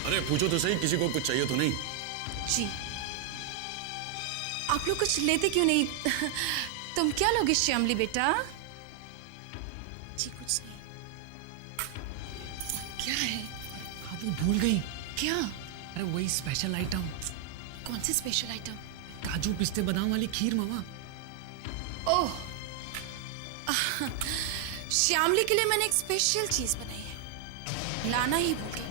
अरे पूछो तो सही, किसी को कुछ चाहिए तो नहीं? जी, आप लोग कुछ लेते क्यों नहीं? तुम क्या लोगे श्यामली बेटा? जी कुछ नहीं। क्या है? आप वो भूल गई। क्या? अरे वही स्पेशल आइटम। कौन सी स्पेशल आइटम? काजू पिस्ते बादाम वाली खीर मामा। ओह, श्यामली के लिए मैंने एक स्पेशल चीज बनाई है, लाना ही भूल गई।